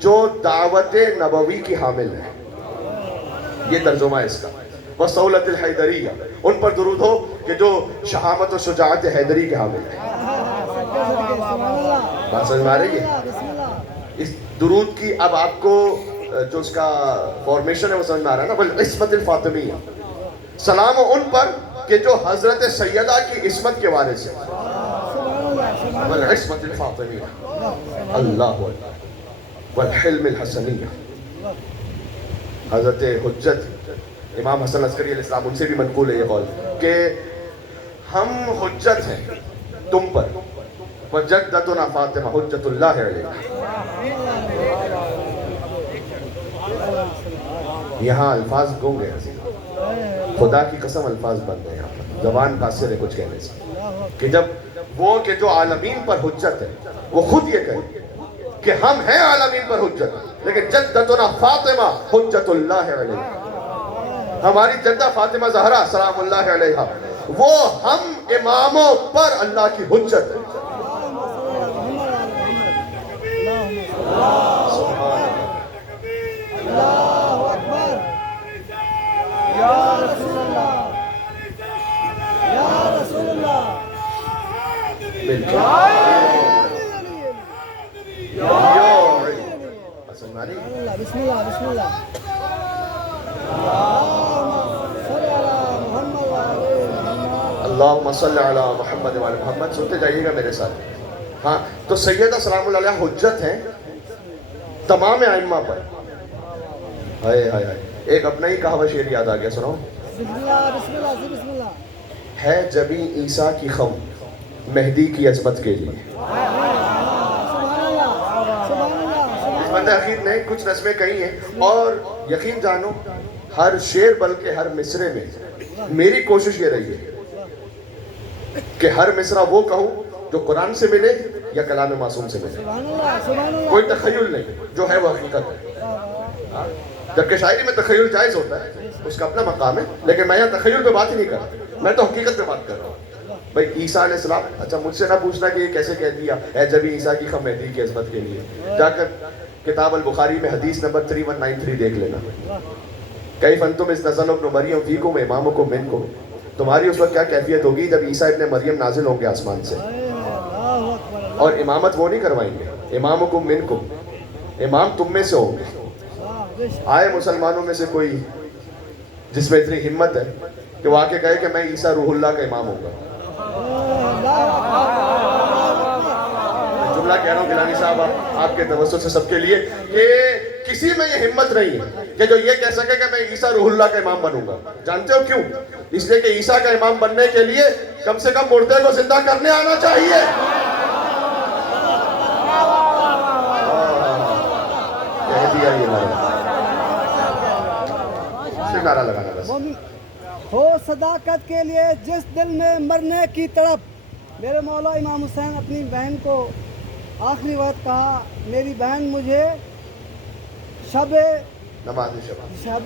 جو دعوت نبوی کی حامل ہے. یہ ترجمہ ہے اس کا. وصولت الحیدریہ، ان پر درود ہو کہ جو شہامت و شجاعت حیدری کے حامل ہے. بات سمجھ میں آ رہی ہے؟ اس درود کی اب آپ کو جو اس کا فارمیشن ہے وہ سمجھ میں آ رہا ہے نا. بالعصمت الفاطمیہ، سلام ان پر کہ جو حضرت سیدہ کی عصمت کے وارث ہیں. بالعصمت الفاطمیہ اللہ والحلم الحسنیہ. حضرت حجت امام حسن عسکری علیہ السلام، ان سے بھی منقول ہے یہ قول کہ ہم حجت ہیں تم پر، وجدتنا فاطمہ حجت اللہ علیہ. یہاں الفاظ گم گئے، خدا کی قسم الفاظ بن گئے یہاں پر، زبان قاصر ہے کچھ کہنے سے. کہ جب وہ کہ جو عالمین پر حجت ہے وہ خود یہ کہے کہ ہم ہیں عالمین پر حجت، لیکن جدتنا فاطمہ حجت اللہ علیہ، ہماری جدہ فاطمہ زہرا سلام اللہ علیہا وہ ہم اماموں پر اللہ کی حجت ہے. بسم اللہ بسم اللہ. اللہم صلی علی محمد وعلی محمد. سنتے جائیے گا میرے ساتھ. ہاں تو سیدہ سلام اللہ علیہ حجت ہیں تمام ائمہ پر. ہائے ہائے ہائے، ایک اپنا ہی کہا شعر یاد آ گیا، سنو. بسم اللہ بسم اللہ بسم اللہ. ہے جبیں عیسیٰ کی خم مہدی کی عظمت کے لیے. بندہ عقید نے کچھ نظمیں کہی ہیں اور یقین جانو ہر شعر بلکہ ہر مصرے میں میری کوشش یہ رہی ہے کہ ہر مصرع وہ کہوں جو قرآن سے ملے یا کلام معصوم سے ملے. کوئی تخیل نہیں، جو ہے وہ حقیقت ہے. جبکہ شاعری میں تخیل جائز ہوتا ہے، اس کا اپنا مقام ہے، لیکن میں یہاں تخیل پہ بات ہی نہیں کر رہا، میں تو حقیقت پہ بات کر رہا ہوں. بھائی عیسیٰ علیہ السلام، اچھا مجھ سے نہ پوچھنا کہ یہ کیسے کہہ دیا ہے جبھی عیسیٰ کی خم مہدی کی عظمت کے لیے. جا کر کتاب البخاری میں حدیث نمبر 3193 دیکھ لینا. کیف انتم اذ نزل ابن مریم فیکم امامکم منکم، تمہاری اس وقت کیا کیفیت ہوگی جب عیسیٰ ابن مریم نازل ہوں گے آسمان سے، اور امامت وہ نہیں کروائیں گے، امامکم منکم، امام تم میں سے ہوں گے. آئے مسلمانوں میں سے کوئی جس میں اتنی ہمت ہے کہ وہ آ کے کہے کہ میں عیسیٰ روح اللہ کا امام ہوں گا. جملہ کہہ رہا ہوں گیلانی صاحب آپ کے توسط سے سب کے لیے کہ کسی میں یہ ہمت نہیں ہے کہ جو یہ کہہ سکے کہ میں عیسیٰ روح اللہ کا امام بنوں گا. جانتے ہو کیوں؟ اس لیے کہ عیسیٰ کا امام بننے کے لیے کم سے کم مردے کو زندہ کرنے آنا چاہیے. کہہ دیا یہ نعرہ لگانا بس. ہو صداقت کے لیے جس دل میں مرنے کی تڑپ. میرے مولا امام حسین اپنی بہن کو آخری وقت کہا میری بہن مجھے شب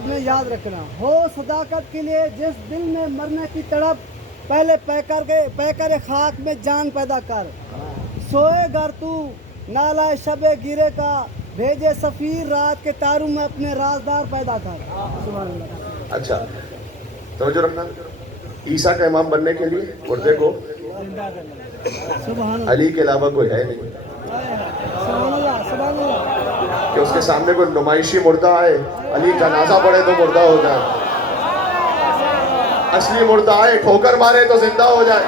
میں یاد رکھنا. ہو صداقت کے لیے جس دل میں مرنے کی تڑپ پہلے پیکر خاک میں جان پیدا کر. سوئے گر تو نالہ شب گیرے کا بھیجے سفیر رات کے تاروں میں اپنے رازدار پیدا کر. سبحان اللہ. اچھا توجہ رکھنا، عیسیٰ کا امام بننے کے لیے مردے کو علی کے علاوہ کوئی ہے نہیں کہ اس کے سامنے کوئی نمائشی مردہ آئے، علی جنازہ پڑے تو مردہ ہو جائے، اصلی مردہ آئے ٹھوکر مارے تو زندہ ہو جائے.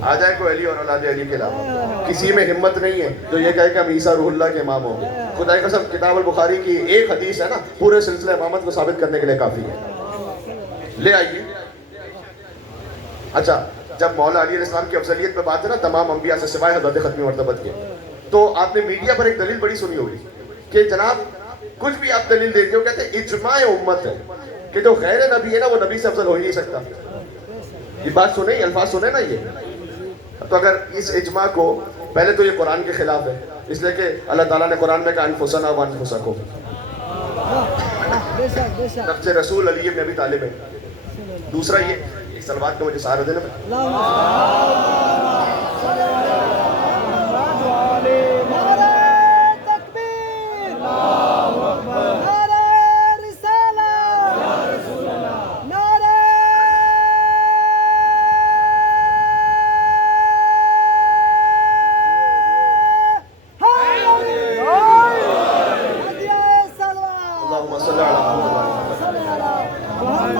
آ جائے کوئی علی اور اولاد علی کے علاوہ. کسی میں ہمت نہیں ہے جو یہ کہے کہ ہم عیسیٰ روح اللہ کے امام ہوں گے. خدا کی قسم کتاب البخاری کی ایک حدیث ہے نا پورے سلسلہ امامت کو ثابت کرنے کے لیے کافی ہے. لے آئیے. اچھا جب مولا علی علیہ السلام کی افضلیت پہ بات ہے نا تمام انبیاء سے سوائے حضرت ختمی مرتبت کے، تو آپ نے میڈیا پر ایک دلیل بڑی سنی ہوگی کہ جناب کچھ بھی آپ دلیل دیتے ہو کہتے ہیں اجماع امت ہے کہ جو غیر نبی ہے نا وہ نبی سے افضل ہو ہی نہیں سکتا. یہ بات سنیں، الفاظ سنیں نا یہ. تو اگر اس اجماع کو پہلے تو یہ قرآن کے خلاف ہے، اس لیے کہ اللہ تعالیٰ نے قرآن میں کہا انفسنا وانفسکم. نفس رسول علی ابن ابی طالب ہے. دوسرا یہ سلوات کا مجھے سہارا دینا.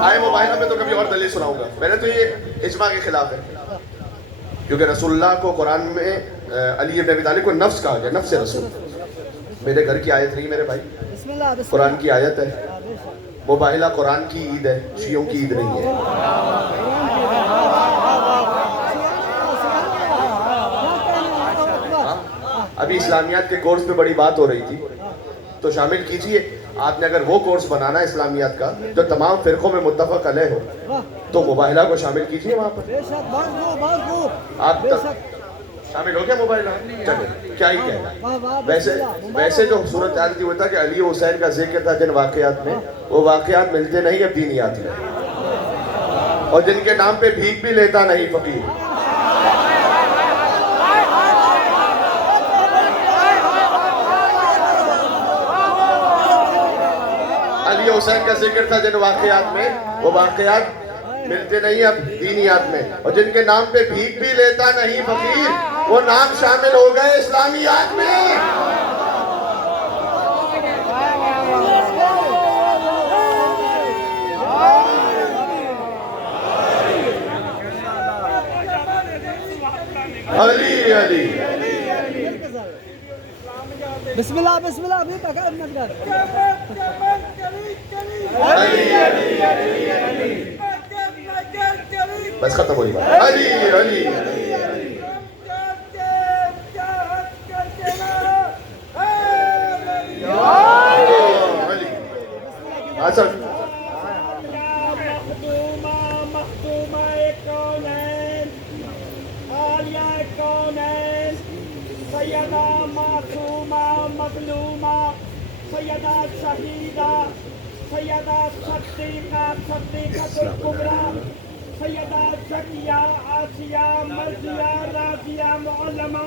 آئے موبائلہ میں تو کبھی اور دلیل سناؤں گا. پہلے تو یہ اجماع کے خلاف ہے کیونکہ رسول اللہ کو قرآن میں علی ابن ابی طالب کو نفس کہا گیا، نفس رسول. میرے گھر کی آیت نہیں میرے بھائی، قرآن کی آیت ہے. مباہلہ قرآن کی عید ہے، شیعوں کی عید نہیں ہے. ابھی اسلامیات کے کورس پہ بڑی بات ہو رہی تھی تو شامل کیجئے. آپ نے اگر وہ کورس بنانا ہے اسلامیات کا جو تمام فرقوں میں متفق علیہ ہو تو مباہلہ کو شامل کیجئے وہاں پر. آپ شامل ہو گیا مباہلہ؟ چلے کیا ہی کہنا. ویسے جو صورتحال تھی وہ تھا کہ علی و حسین کا ذکر تھا جن واقعات میں، وہ واقعات ملتے نہیں اب دینیات میں، اور جن کے نام پہ بھیک بھی لیتا نہیں فقیر. علی و حسین کا ذکر تھا جن واقعات میں، وہ واقعات ملتے نہیں اب دینیات میں، اور جن کے نام پہ بھیک بھی لیتا نہیں فقیر، وہ نام شامل ہو گئے اسلامیات میں. علی علی بسم اللہ بسم اللہ ابھی تک بس ختم ہو رہی بات. علی علی اچھا سیدہ معصومہ مظلومہ، سیدہ شہیدہ، سیدہ صدیقہ صدیقۃ الکبریٰ، سیدہ زکیہ آسیہ مرضیہ راضیہ معلمہ،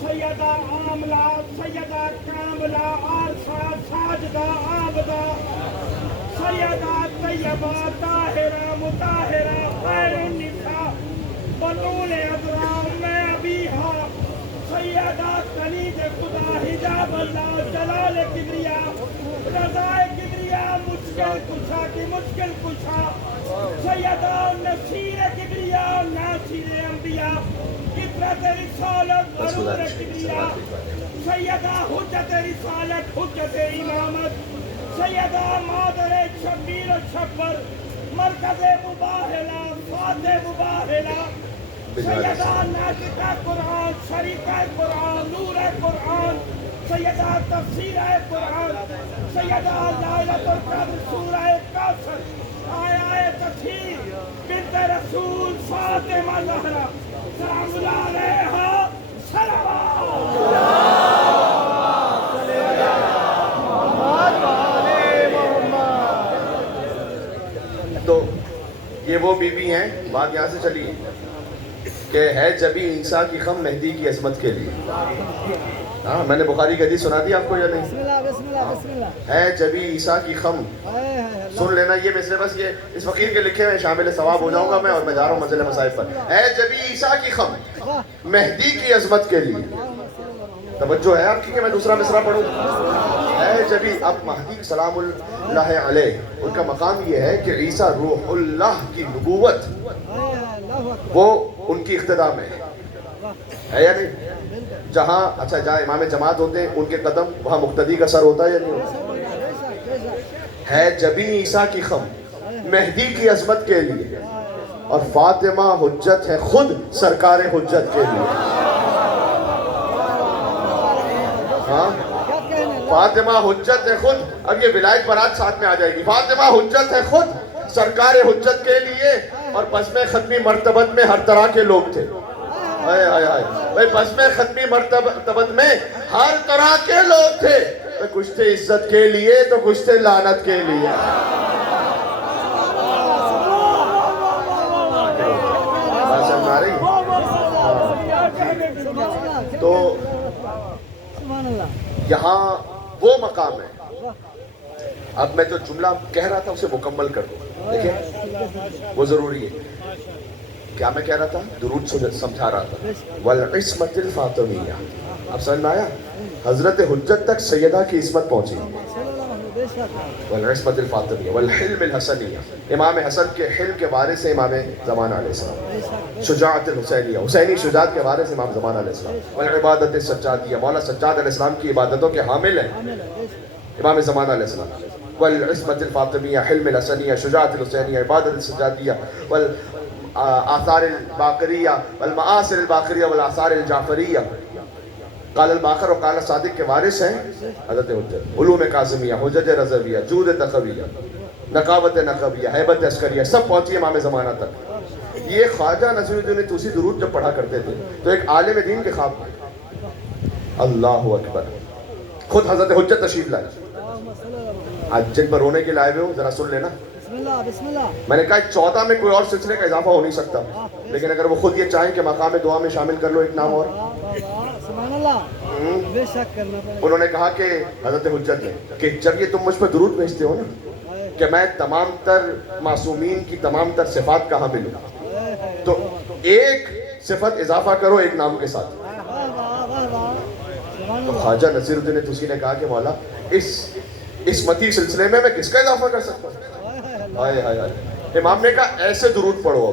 سیدہ عاملہ، سیدہ کاملہ عارفہ ساجدہ عابدہ، سیدہ طیبہ طاہرہ مطہرہ خیر النساء بطول عذراء میں ابیہا، سیدہ کنیز خدا حجاب اللہ جلال کبریا رضا کبریا مشکل کشا کی مشکل کشا، سیدہ نصیر کبریا ناصر انبیاء عبرت رسالت غرور کبریا، سیدہ حجت رسالت حجت امامت، سیدہ مادر شبیر و شبر مرکز مباہلہ فاتح مباہلہ، سیدہ ناطقہ قرآن شریکہ قرآن نور قرآن، سیدہ تفسیر قرآن، سیدہ لائلۃ القدر سورہ کوثر، آیہ تطہیر بنت رسول فاطمہ زہرا سلام اللہ علیہا تو یہ وہ بی بی ہیں. بات یہاں سے چلی کہ ہے جبی عیسیٰ کی خم مہدی کی عظمت کے لیے. ہاں میں نے بخاری کی حدیث سنا دی آپ کو یا نہیں؟ بسم اللہ بسم اللہ بسم اللہ. ہے جبی عیسیٰ کی خم، سن لینا یہ مثل بس یہ اس فقیر کے لکھے میں شامل ثواب ہو جاؤں گا میں، اور میں جا رہا ہوں منزل مصائب پر. ہے جبی عیسیٰ کی خم مہدی کی عظمت کے لیے. توجہ ہے آپ کی کہ میں دوسرا مصرع پڑھوں؟ ہے جبی اب مہدی سلام اللہ علیہ ان کا مقام یہ ہے کہ عیسیٰ روح اللہ کی نبوت وہ ان کی اقتداء میں ہے یا نہیں؟ جہاں اچھا جہاں امام جماعت ہوتے ہیں ان کے قدم وہاں مقتدی کا سر ہوتا ہے یا نہیں ہوتا؟ ہے جبی عیسیٰ کی خم مہدی کی عظمت کے لیے، اور فاطمہ حجت ہے خود سرکار حجت کے لیے. ہاں کیا کہنے لگا؟ فاطمہ حجت ہے خود. اب یہ ولایت برات ساتھ میں آ جائے گی. فاطمہ حجت ہے خود سرکار حجت کے لیے. اور بزم ختمی مرتبت میں ہر طرح کے لوگ تھے. آئے آئے آئے بھائی, بزم ختمی مرتبت میں ہر طرح کے لوگ تھے. کچھ تھے عزت کے لیے تو کچھ تھے لعنت کے لیے. بات سمجھ آ رہی ہے؟ تو سبحان اللہ. یہاں وہ مقام ہے. اب میں جو جملہ کہہ رہا تھا اسے مکمل کر دوں. دیکھیں وہ ضروری ہے. کیا میں کہہ رہا تھا؟ درود سمجھا رہا تھا. والعصمت الفاطمیہ. اب سمجھ میں آیا؟ حضرت حجت تک سیدہ کی عصمت پہنچی. والعصمت الفاطمیہ والحلم الحسنیہ. امام حسن کے حلم کے وارث ہیں امام زمان علیہ السلام. شجاعت الحسینیہ, حسینی شجاعت کے وارث امام زمان علیہ السلام. والعبادت السجادیہ, مولا سجاد علیہ السلام کی عبادتوں کے حامل ہیں امام زمان علیہ السلام. والعصمت الفاطمیہ, حلم الحسنیہ, شجاعت الحسینیہ, عبادت السجادیہ, والآثار الباقریہ, والمآثر الباقریہ, والآثار الجعفریہ. قال الباقر و قال صادق کے وارث ہیں حضرت حجت. علوم کاظمیہ, حجج رضویہ, جود تقویہ, نقاوت نقویہ, حیبت عسکریہ, سب پہنچی امام زمانہ تک. یہ خواجہ نصیر الدین توسی درود جب پڑھا کرتے تھے تو ایک عالم دین کے خواب میں, اللہ اکبر, خود حضرت حجت تشریف لائے. آج جن پر رونے کے لائے ہوئے ہو ذرا سن لینا. بسم اللہ بسم اللہ. میں نے کہا 14 میں کوئی اور سلسلے کا اضافہ ہو نہیں سکتا, لیکن اگر وہ خود یہ چاہیں کہ مقام دعا میں شامل کر لو ایک نام اور. سبحان اللہ. بے شک کرنا پڑے. انہوں نے کہا کہ حضرت حجت نے کہ جب یہ تم مجھ پر درود بھیجتے ہو نا کہ میں تمام تر معصومین کی تمام تر صفات کا حامل ہوں, تو ایک صفت اضافہ کرو ایک نام کے ساتھ. تو خواجہ نصیر الدین توسی نے کہا کہ مولا اس عصمتی سلسلے میں کس کا اضافہ کر سکتا ہوں؟ ہائے ہائے ہائے. امام نے کہا ایسے درود پڑھو.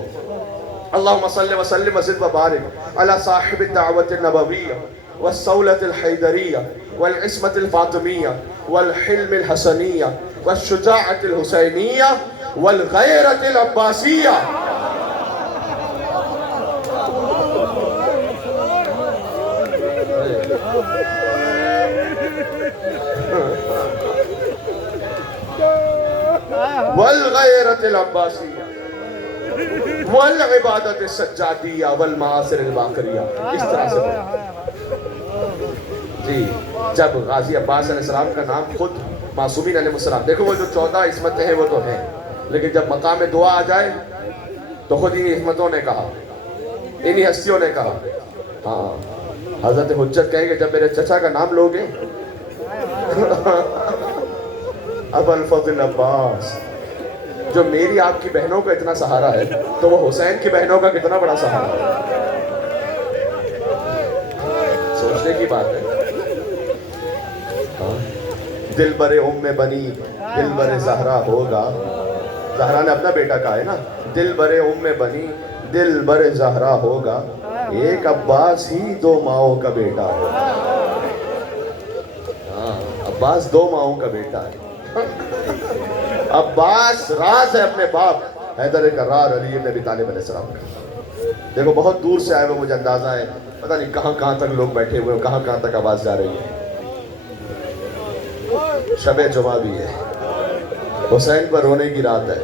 اللہم صلی وسلم وزد وبارک علی صاحب الدعوت النبویہ والصولة الحیدریہ والعصمت الفاطمیہ والحلم الحسنیہ والشجاعت الحسینیہ والغیرت العباسیہ. والغیرت العباسیہ والعبادت السجادیہ والمعاصر الباقریہ. اس طرح سے جی جب غازی عباس علیہ السلام کا نام خود معصومین علیہ السلام, دیکھو وہ جو 14 عصمتیں ہیں وہ تو ہیں, لیکن جب مقام دعا آ جائے تو خود انہی عصمتوں نے کہا, انہی ہستیوں نے کہا. ہاں حضرت حجت کہیں کہ جب میرے چچا کا نام لوگے ابو الفضل عباس, جو میری آپ کی بہنوں کا اتنا سہارا ہے تو وہ حسین کی بہنوں کا کتنا بڑا سہارا ہے. سوچنے کی بات ہے. دل برے ام بنی دل برے زہرا ہوگا. زہرا نے اپنا بیٹا کہا ہے نا, دل برے ام بنی دل برے زہرا ہوگا, ایک عباس ہی 2 ماؤں کا بیٹا ہوگا. ہاں عباس 2 ماؤں کا بیٹا ہے. عباس راز ہے اپنے باپ حیدر کرار علی ابن ابی طالب علیہ السلام کا. دیکھو بہت دور سے آئے ہوئے, مجھے اندازہ ہے پتہ نہیں کہاں تک لوگ بیٹھے ہوئے ہیں, کہاں تک آواز جا رہی ہے. شب جمعہ بھی ہے, حسین پر رونے کی رات ہے.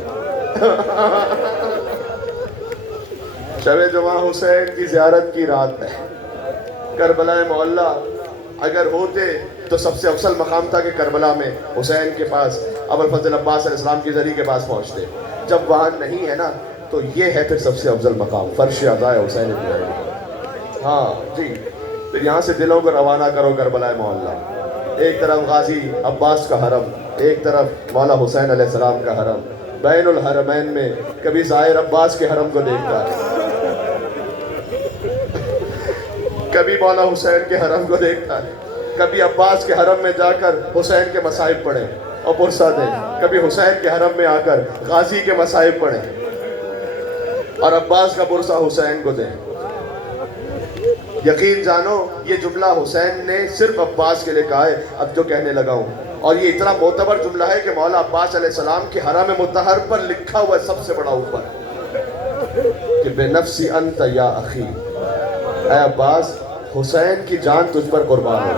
شب جمعہ حسین کی زیارت کی رات ہے. کربلا معلی اگر ہوتے تو سب سے افضل مقام تھا کہ کربلا میں حسین کے پاس ابو الفضل عباس علیہ السلام کی ذریعے کے پاس پہنچتے. جب وہاں نہیں ہے نا تو یہ ہے پھر سب سے افضل مقام, فرش عزائے حسین ابن علی. ہاں جی, پھر یہاں سے دلوں کو روانہ کرو کربلا معلی. ایک طرف غازی عباس کا حرم, ایک طرف مولا حسین علیہ السلام کا حرم. بین الحرمین میں کبھی زائر عباس کے حرم کو دیکھتا ہے, کبھی مولا حسین کے حرم کو دیکھتا ہے, کبھی عباس کے حرم میں جا کر حسین کے مصائب پڑھیں اور پرسہ دیں, کبھی حسین کے حرم میں آ کر غازی کے مصائب پڑھیں اور عباس کا پرسہ حسین کو دیں. یقین جانو یہ جملہ حسین نے صرف عباس کے لیے کہا ہے. اب جو کہنے لگا ہوں, اور یہ اتنا معتبر جملہ ہے کہ مولا عباس علیہ السلام کے حرم مطہر پر لکھا ہوا ہے سب سے بڑا اوپر کہ بے نفسی انت یا اخی, اے عباس حسین کی جان تجھ پر قربان ہو.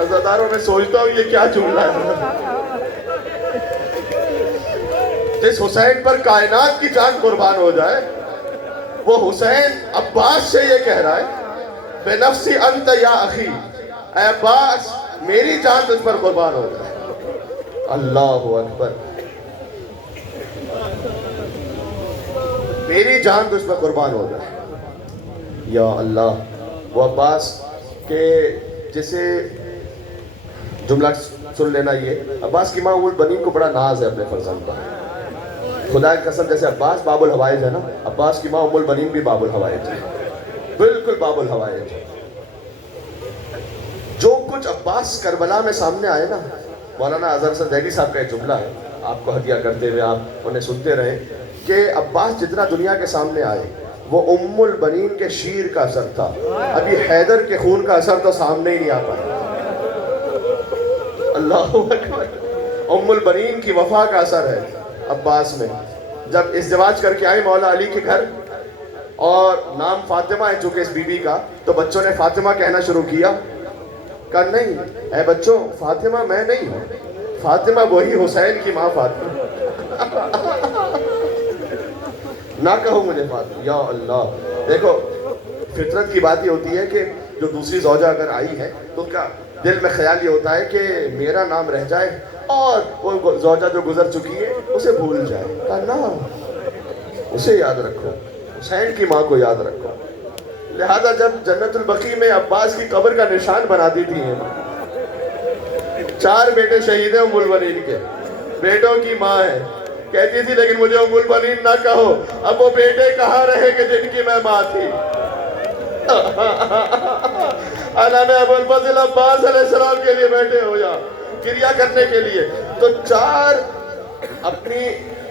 عزاداروں میں سوچتا ہوں یہ کیا جملہ ہے. جس حسین پر کائنات کی جان قربان ہو جائے وہ حسین عباس سے یہ کہہ رہا ہے بے نفسی انت یا اخی، اے عباس میری جان تجھ پر قربان ہو جائے. اللہ اکبر، میری جان تجھ پر قربان ہو جائے. یا اللہ، وہ عباس کے جسے جملہ سن لینا، یہ عباس کی ماں ام البنین کو بڑا ناز ہے اپنے فرزند پر. خدا کی قسم، جیسے عباس باب الحوائج ہے نا، عباس کی ماں ام البنین بھی باب الحوائج ہے، بالکل باب الحوائج. جو کچھ عباس کربلا میں سامنے آئے نا، مولانا اظہر حسن دہلی صاحب کا ایک جملہ ہے، آپ کو ہدیہ کرتے ہوئے آپ انہیں سنتے رہیں، کہ عباس جتنا دنیا کے سامنے آئے وہ ام البنین کے شیر کا اثر تھا. ابھی حیدر کے خون کا اثر تو سامنے ہی نہیں آ پایا. اللہ اکبر، ام البنین کی وفا کا اثر ہے عباس میں. جب ازدواج کر کے آئی مولا علی کے گھر اور نام فاطمہ ہے چونکہ اس بی بی کا، تو بچوں نے فاطمہ کہنا شروع کیا. کہا نہیں اے بچوں، فاطمہ میں نہیں ہوں، فاطمہ وہی حسین کی ماں فاطمہ. نہ کہو مجھے فاطمہ. یا اللہ، دیکھو فطرت کی بات یہ ہوتی ہے کہ جو دوسری زوجہ اگر آئی ہے تو کیا دل میں خیال یہ ہوتا ہے کہ میرا نام رہ جائے اور وہ زوجہ جو گزر چکی ہے اسے بھول جائے. کہا نا، اسے یاد رکھو، حسین کی ماں کو یاد رکھو. لہذا جب جنت البقیع میں عباس کی قبر کا نشان بنا دی تھی، 4 بیٹے شہید ہیں ام البنین کے، بیٹوں کی ماں ہے. کہتی تھی لیکن مجھے ام البنین نہ کہو، اب وہ بیٹے کہاں رہے کہ جن کی میں ماں تھی. علامہ ابو الفضل عباس علیہ السلام کے لیے بیٹھے ہو یا کریا کرنے کے لیے. تو 4 اپنی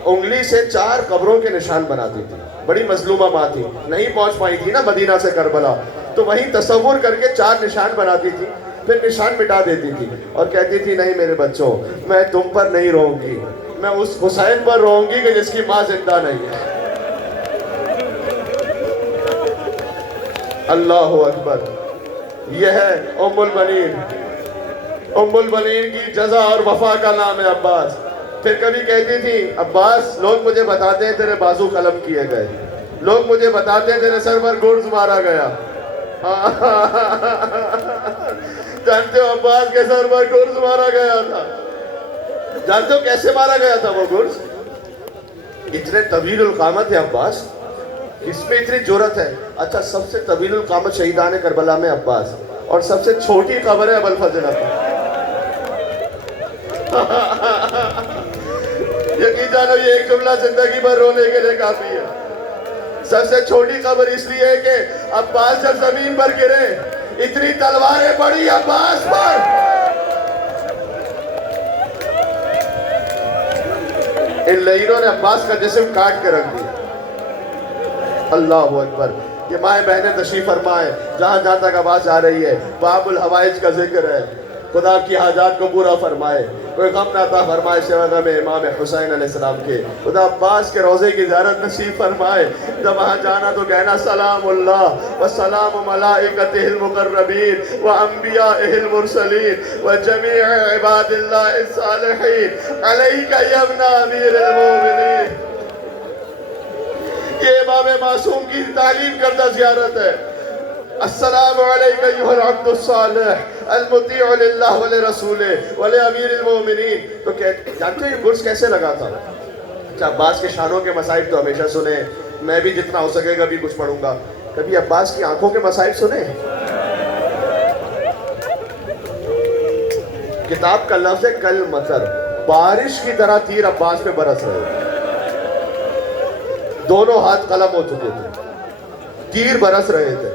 انگلی سے 4 قبروں کے نشان بناتی تھی. بڑی مظلومہ ماں تھی، نہیں پہنچ پائی تھی نا مدینہ سے کربلا، تو وہیں تصور کر کے 4 نشان بناتی تھی، پھر نشان مٹا دیتی تھی اور کہتی تھی نہیں میرے بچوں، میں تم پر نہیں روؤں گی، میں اس حسین پر روؤں گی کہ جس کی ماں زندہ نہیں ہے. اللہ اکبر، یہ ہے ام البنین. ام البنین کی جزا اور وفا کا نام ہے عباس. پھر کبھی کہتی تھی عباس لوگ مجھے بتاتے ہیں تیرے بازو قلم کیے گئے، لوگ مجھے بتاتے ہیں تیرے سر پر گرز مارا گیا. جانتے ہو عباس کے سر پر گرز مارا گیا تھا؟ جانتے ہو کیسے مارا گیا تھا وہ گرز؟ اتنے طویل القامت ہے عباس، اس میں اتنی جرت ہے. اچھا، سب سے طویل القامت شہیدان کربلا میں عباس، اور سب سے چھوٹی قبر ہے ابو الفضل عباس. یقین جانو یہ ایک جملہ زندگی بھر رونے کے لیے کافی ہے. سب سے چھوٹی قبر اس لیے کہ عباس جب زمین پر گرے اتنی تلواریں پڑی عباس پر، ان لہیروں نے عباس کا جسم کاٹ کے رکھ دیا. اللہ اکبر. یہ مائیں بہنیں تشریف فرمائیں، جہاں جہاں تک آواز جا رہی ہے باب الحوائج کا ذکر ہے. خدا کی حاجات کو پورا فرمائے، کوئی غم نہ عطا فرمائے سوائے غم امام حسین علیہ السلام کے. خدا عباس کے روضے کی زیارت نصیب فرمائے. جب وہاں جانا تو کہنا سلام اللہ و سلام ملائکتہ المقربین و انبیاء المرسلین و جمیع عباد اللہ الصالحین علیک یا ابن امیر المومنین. یہ امام معصوم کی تعلیم کردہ زیارت ہے. السلام علیکہ ایھا العبد الصالح المطیع للہ ولرسولہ ولامیر المومنین. تو جانتے ہو یہ گرز کیسے لگا تھا؟ اچھا، عباس کے شانوں کے مصائب تو ہمیشہ سنے، میں بھی جتنا ہو سکے گا بھی کچھ پڑھوں گا. کبھی عباس کی آنکھوں کے مصائب سنے؟ کتاب کا لفظ ہے کل مطر، بارش کی طرح تیر عباس پہ برس رہے تھے. دونوں ہاتھ قلم ہو چکے تھے، تیر برس رہے تھے.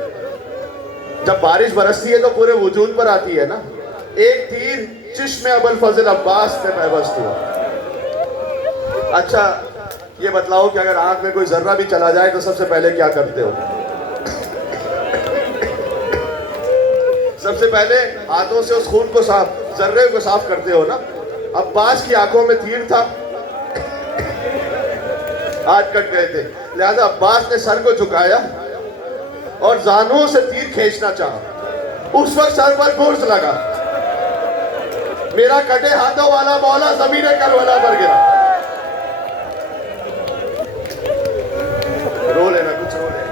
جب بارش برستی ہے تو پورے وجود پر آتی ہے نا. ایک تیر چشم ابو الفضل عباس میں پیوست ہوا. اچھا یہ بتلاؤ کہ اگر آنکھ میں کوئی ذرہ بھی چلا جائے تو سب سے پہلے کیا کرتے ہو؟ سب سے پہلے ہاتھوں سے اس خون کو صاف، ذرے کو صاف کرتے ہو نا. عباس کی آنکھوں میں تیر تھا، ہاتھ کٹ گئے تھے. لہذا عباس نے سر کو جھکایا اور زانوں سے تیر کھینچنا چاہا. اس وقت سر پر گرز لگا. میرا کٹے ہاتھوں والا مولا زمین کربلا پر گرا. رو لینا, کچھ رو لینا.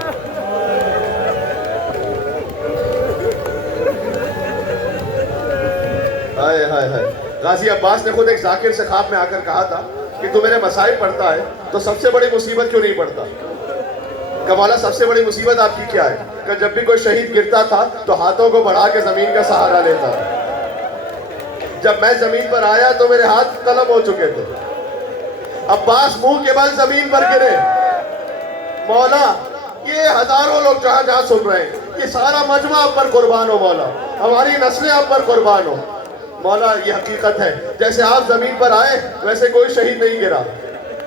ہائے ہائے ہائے. غازی عباس نے خود ایک ذاکر سے خواب میں آ کر کہا تھا کہ تو میرے مصائب پڑھتا ہے تو سب سے بڑی مصیبت کیوں نہیں پڑھتا؟ کہ مولا سب سے بڑی مصیبت آپ کی کیا ہے؟ کہ جب بھی کوئی شہید گرتا تھا تو ہاتھوں کو بڑھا کے زمین کا سہارا لیتا تھا. جب میں زمین پر آیا تو میرے ہاتھ قلم ہو چکے تھے. عباس منہ کے بل زمین پر گرے. مولا یہ ہزاروں لوگ جہاں جہاں سن رہے ہیں, یہ سارا مجمع آپ پر قربان ہو مولا, ہماری نسلیں آپ پر قربان ہو. مولا یہ حقیقت ہے, جیسے آپ زمین پر آئے ویسے کوئی شہید نہیں گرا.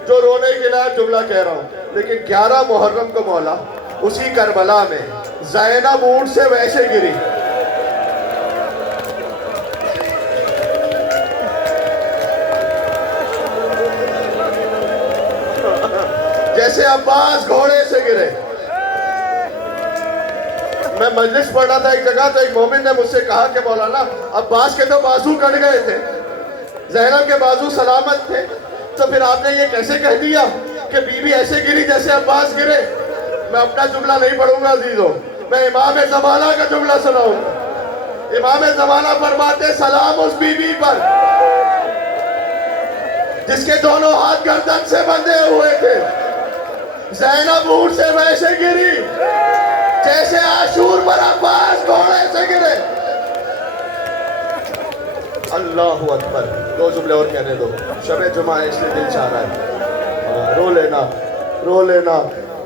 جو رونے کے لائق جملہ کہہ رہا ہوں, لیکن 11 محرم کو مولا اسی کربلا میں زینب اونٹ سے ویسے گری جیسے عباس گھوڑے سے گرے. میں مجلس پڑھ رہا تھا ایک جگہ, تو ایک مومن نے مجھ سے کہا کہ مولانا عباس کے تو بازو کٹ گئے تھے, زینب کے بازو سلامت تھے, تو پھر آپ نے یہ کیسے کہہ دیا کہ بی بی ایسے گری جیسے عباس گرے؟ میں اپنا جملہ نہیں پڑھوں گا عزیزوں, میں امام زمانہ کا جملہ سناؤں گا. امام زمانہ فرماتے سلام اس بی بی پر جس کے دونوں ہاتھ گردن سے بندھے ہوئے تھے. زینب اونٹ سے ویسے گری جیسے عاشور پر عباس گھوڑے سے گرے. اللہ اکبر. 2 جملے اور کہنے دو, شب جمعہ ہے اس لیے دل چاہ رہا ہے. رو لینا, رو لینا.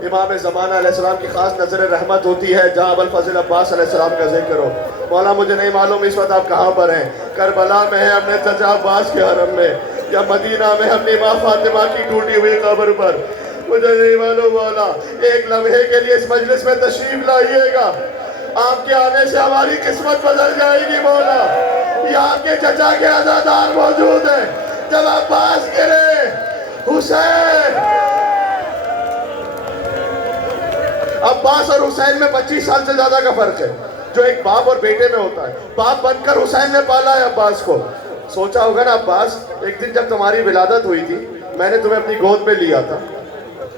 امام زمانہ علیہ السلام کی خاص نظر رحمت ہوتی ہے جہاں ابوالفضل عباس علیہ السلام کا ذکر ہو. مولا مجھے نہیں معلوم اس وقت آپ کہاں پر ہیں, کربلا میں ہیں اپنے چچا عباس کے حرم میں, یا مدینہ میں اپنی ماں فاطمہ کی ٹوٹی ہوئی قبر پر, مجھے نہیں معلوم. مولا ایک لمحے کے لیے اس مجلس میں تشریف لائیے گا, آپ کے آنے سے ہماری قسمت بدل جائے گی. مولا یہ آپ کے چچا کے عزادار موجود ہیں. جب عباس گرے, حسین, عباس اور حسین میں 25 سال سے زیادہ کا فرق ہے, جو ایک باپ اور بیٹے میں ہوتا ہے. باپ بن کر حسین نے پالا ہے عباس کو. سوچا ہوگا نا عباس, ایک دن جب تمہاری ولادت ہوئی تھی میں نے تمہیں اپنی گود میں لیا تھا,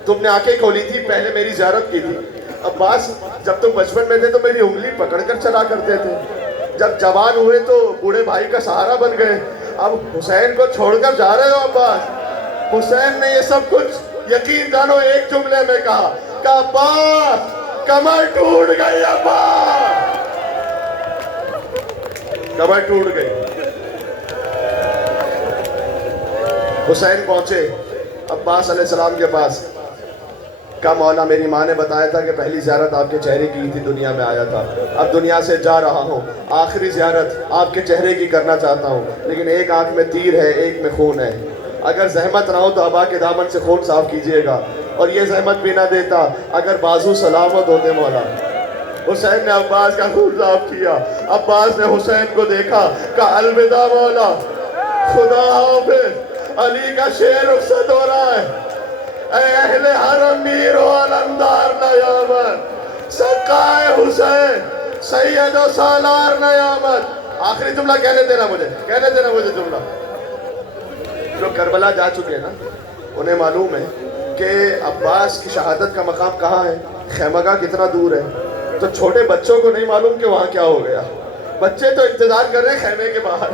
تم نے آنکھیں کھولی تھی, پہلے میری زیارت کی تھی. عباس جب تم بچپن میں تھے تو میری انگلی پکڑ کر چلا کرتے تھے, جب جوان ہوئے تو بوڑھے بھائی کا سہارا بن گئے, اب حسین کو چھوڑ کر جا رہے ہو عباس. حسین نے یہ سب کچھ یقین جانو ایک جملے میں کہا کہ عباس کمر ٹوٹ گئی, عباس کمر ٹوٹ گئی. حسین پہنچے عباس علیہ السلام کے پاس, کہا مولا میری ماں نے بتایا تھا کہ پہلی زیارت آپ کے چہرے کی تھی, دنیا میں آیا تھا, اب دنیا سے جا رہا ہوں, آخری زیارت آپ کے چہرے کی کرنا چاہتا ہوں, لیکن ایک آنکھ میں تیر ہے, ایک میں خون ہے, اگر زحمت نہ ہو تو ابا کے دامن سے خون صاف کیجئے گا, اور یہ زحمت بھی نہ دیتا اگر بازو سلامت ہوتے. مولا حسین نے عباس کا خون صاف کیا. عباس نے حسین کو دیکھا, کہا الوداع مولا, خدا حافظ, علی کا شیر رخصت ہو رہا ہے. اے اہل حرم میر و علمدار نیامت, سقائے حسین سید و سالار نیامت. آخری جملہ کہنے دینا مجھے جملہ. جو کربلا جا چکے ہیں نا انہیں معلوم ہے کہ عباس کی شہادت کا مقام کہاں ہے, خیمگاہ کتنا دور ہے. تو چھوٹے بچوں کو نہیں معلوم کہ وہاں کیا ہو گیا, بچے تو انتظار کر رہے ہیں خیمے کے باہر.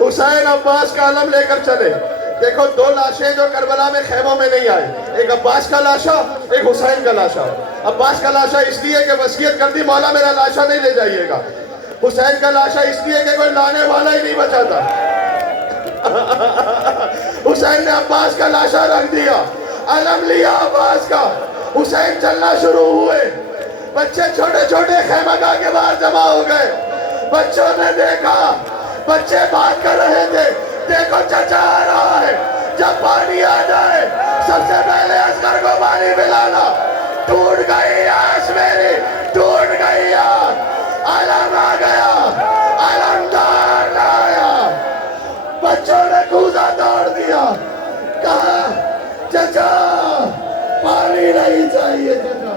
حسین عباس کا علم لے کر چلے. دیکھو 2 لاشیں جو کربلا میں خیموں میں نہیں آئے, ایک عباس کا لاشا, ایک حسین کا لاشا. عباس کا لاشا اس لیے کہ وصیت کر دی مولا میرا لاشا نہیں لے جائیے گا. حسین کا لاشا اس لیے کہ کوئی لانے والا ہی نہیں بچا تھا. حسین نے عباس کا لاشا رکھ دیا, علم لیا عباس کا. حسین چلنا شروع ہوئے, بچے چھوٹے چھوٹے خیمگاہ کے باہر جمع ہو گئے. بچوں نے دیکھا, بچے بات کر رہے تھے, دیکھو چچا آ رہا ہے, جب پانی آ جائے سب سے پہلے اصغر کو پانی پلانا. ٹوٹ گئی آس میری, ٹوٹ گئی آس, علم آ گیا, علمدار آیا. بچوں نے کوزہ توڑ دیا, کہا چچا پانی نہیں چاہیے چچا.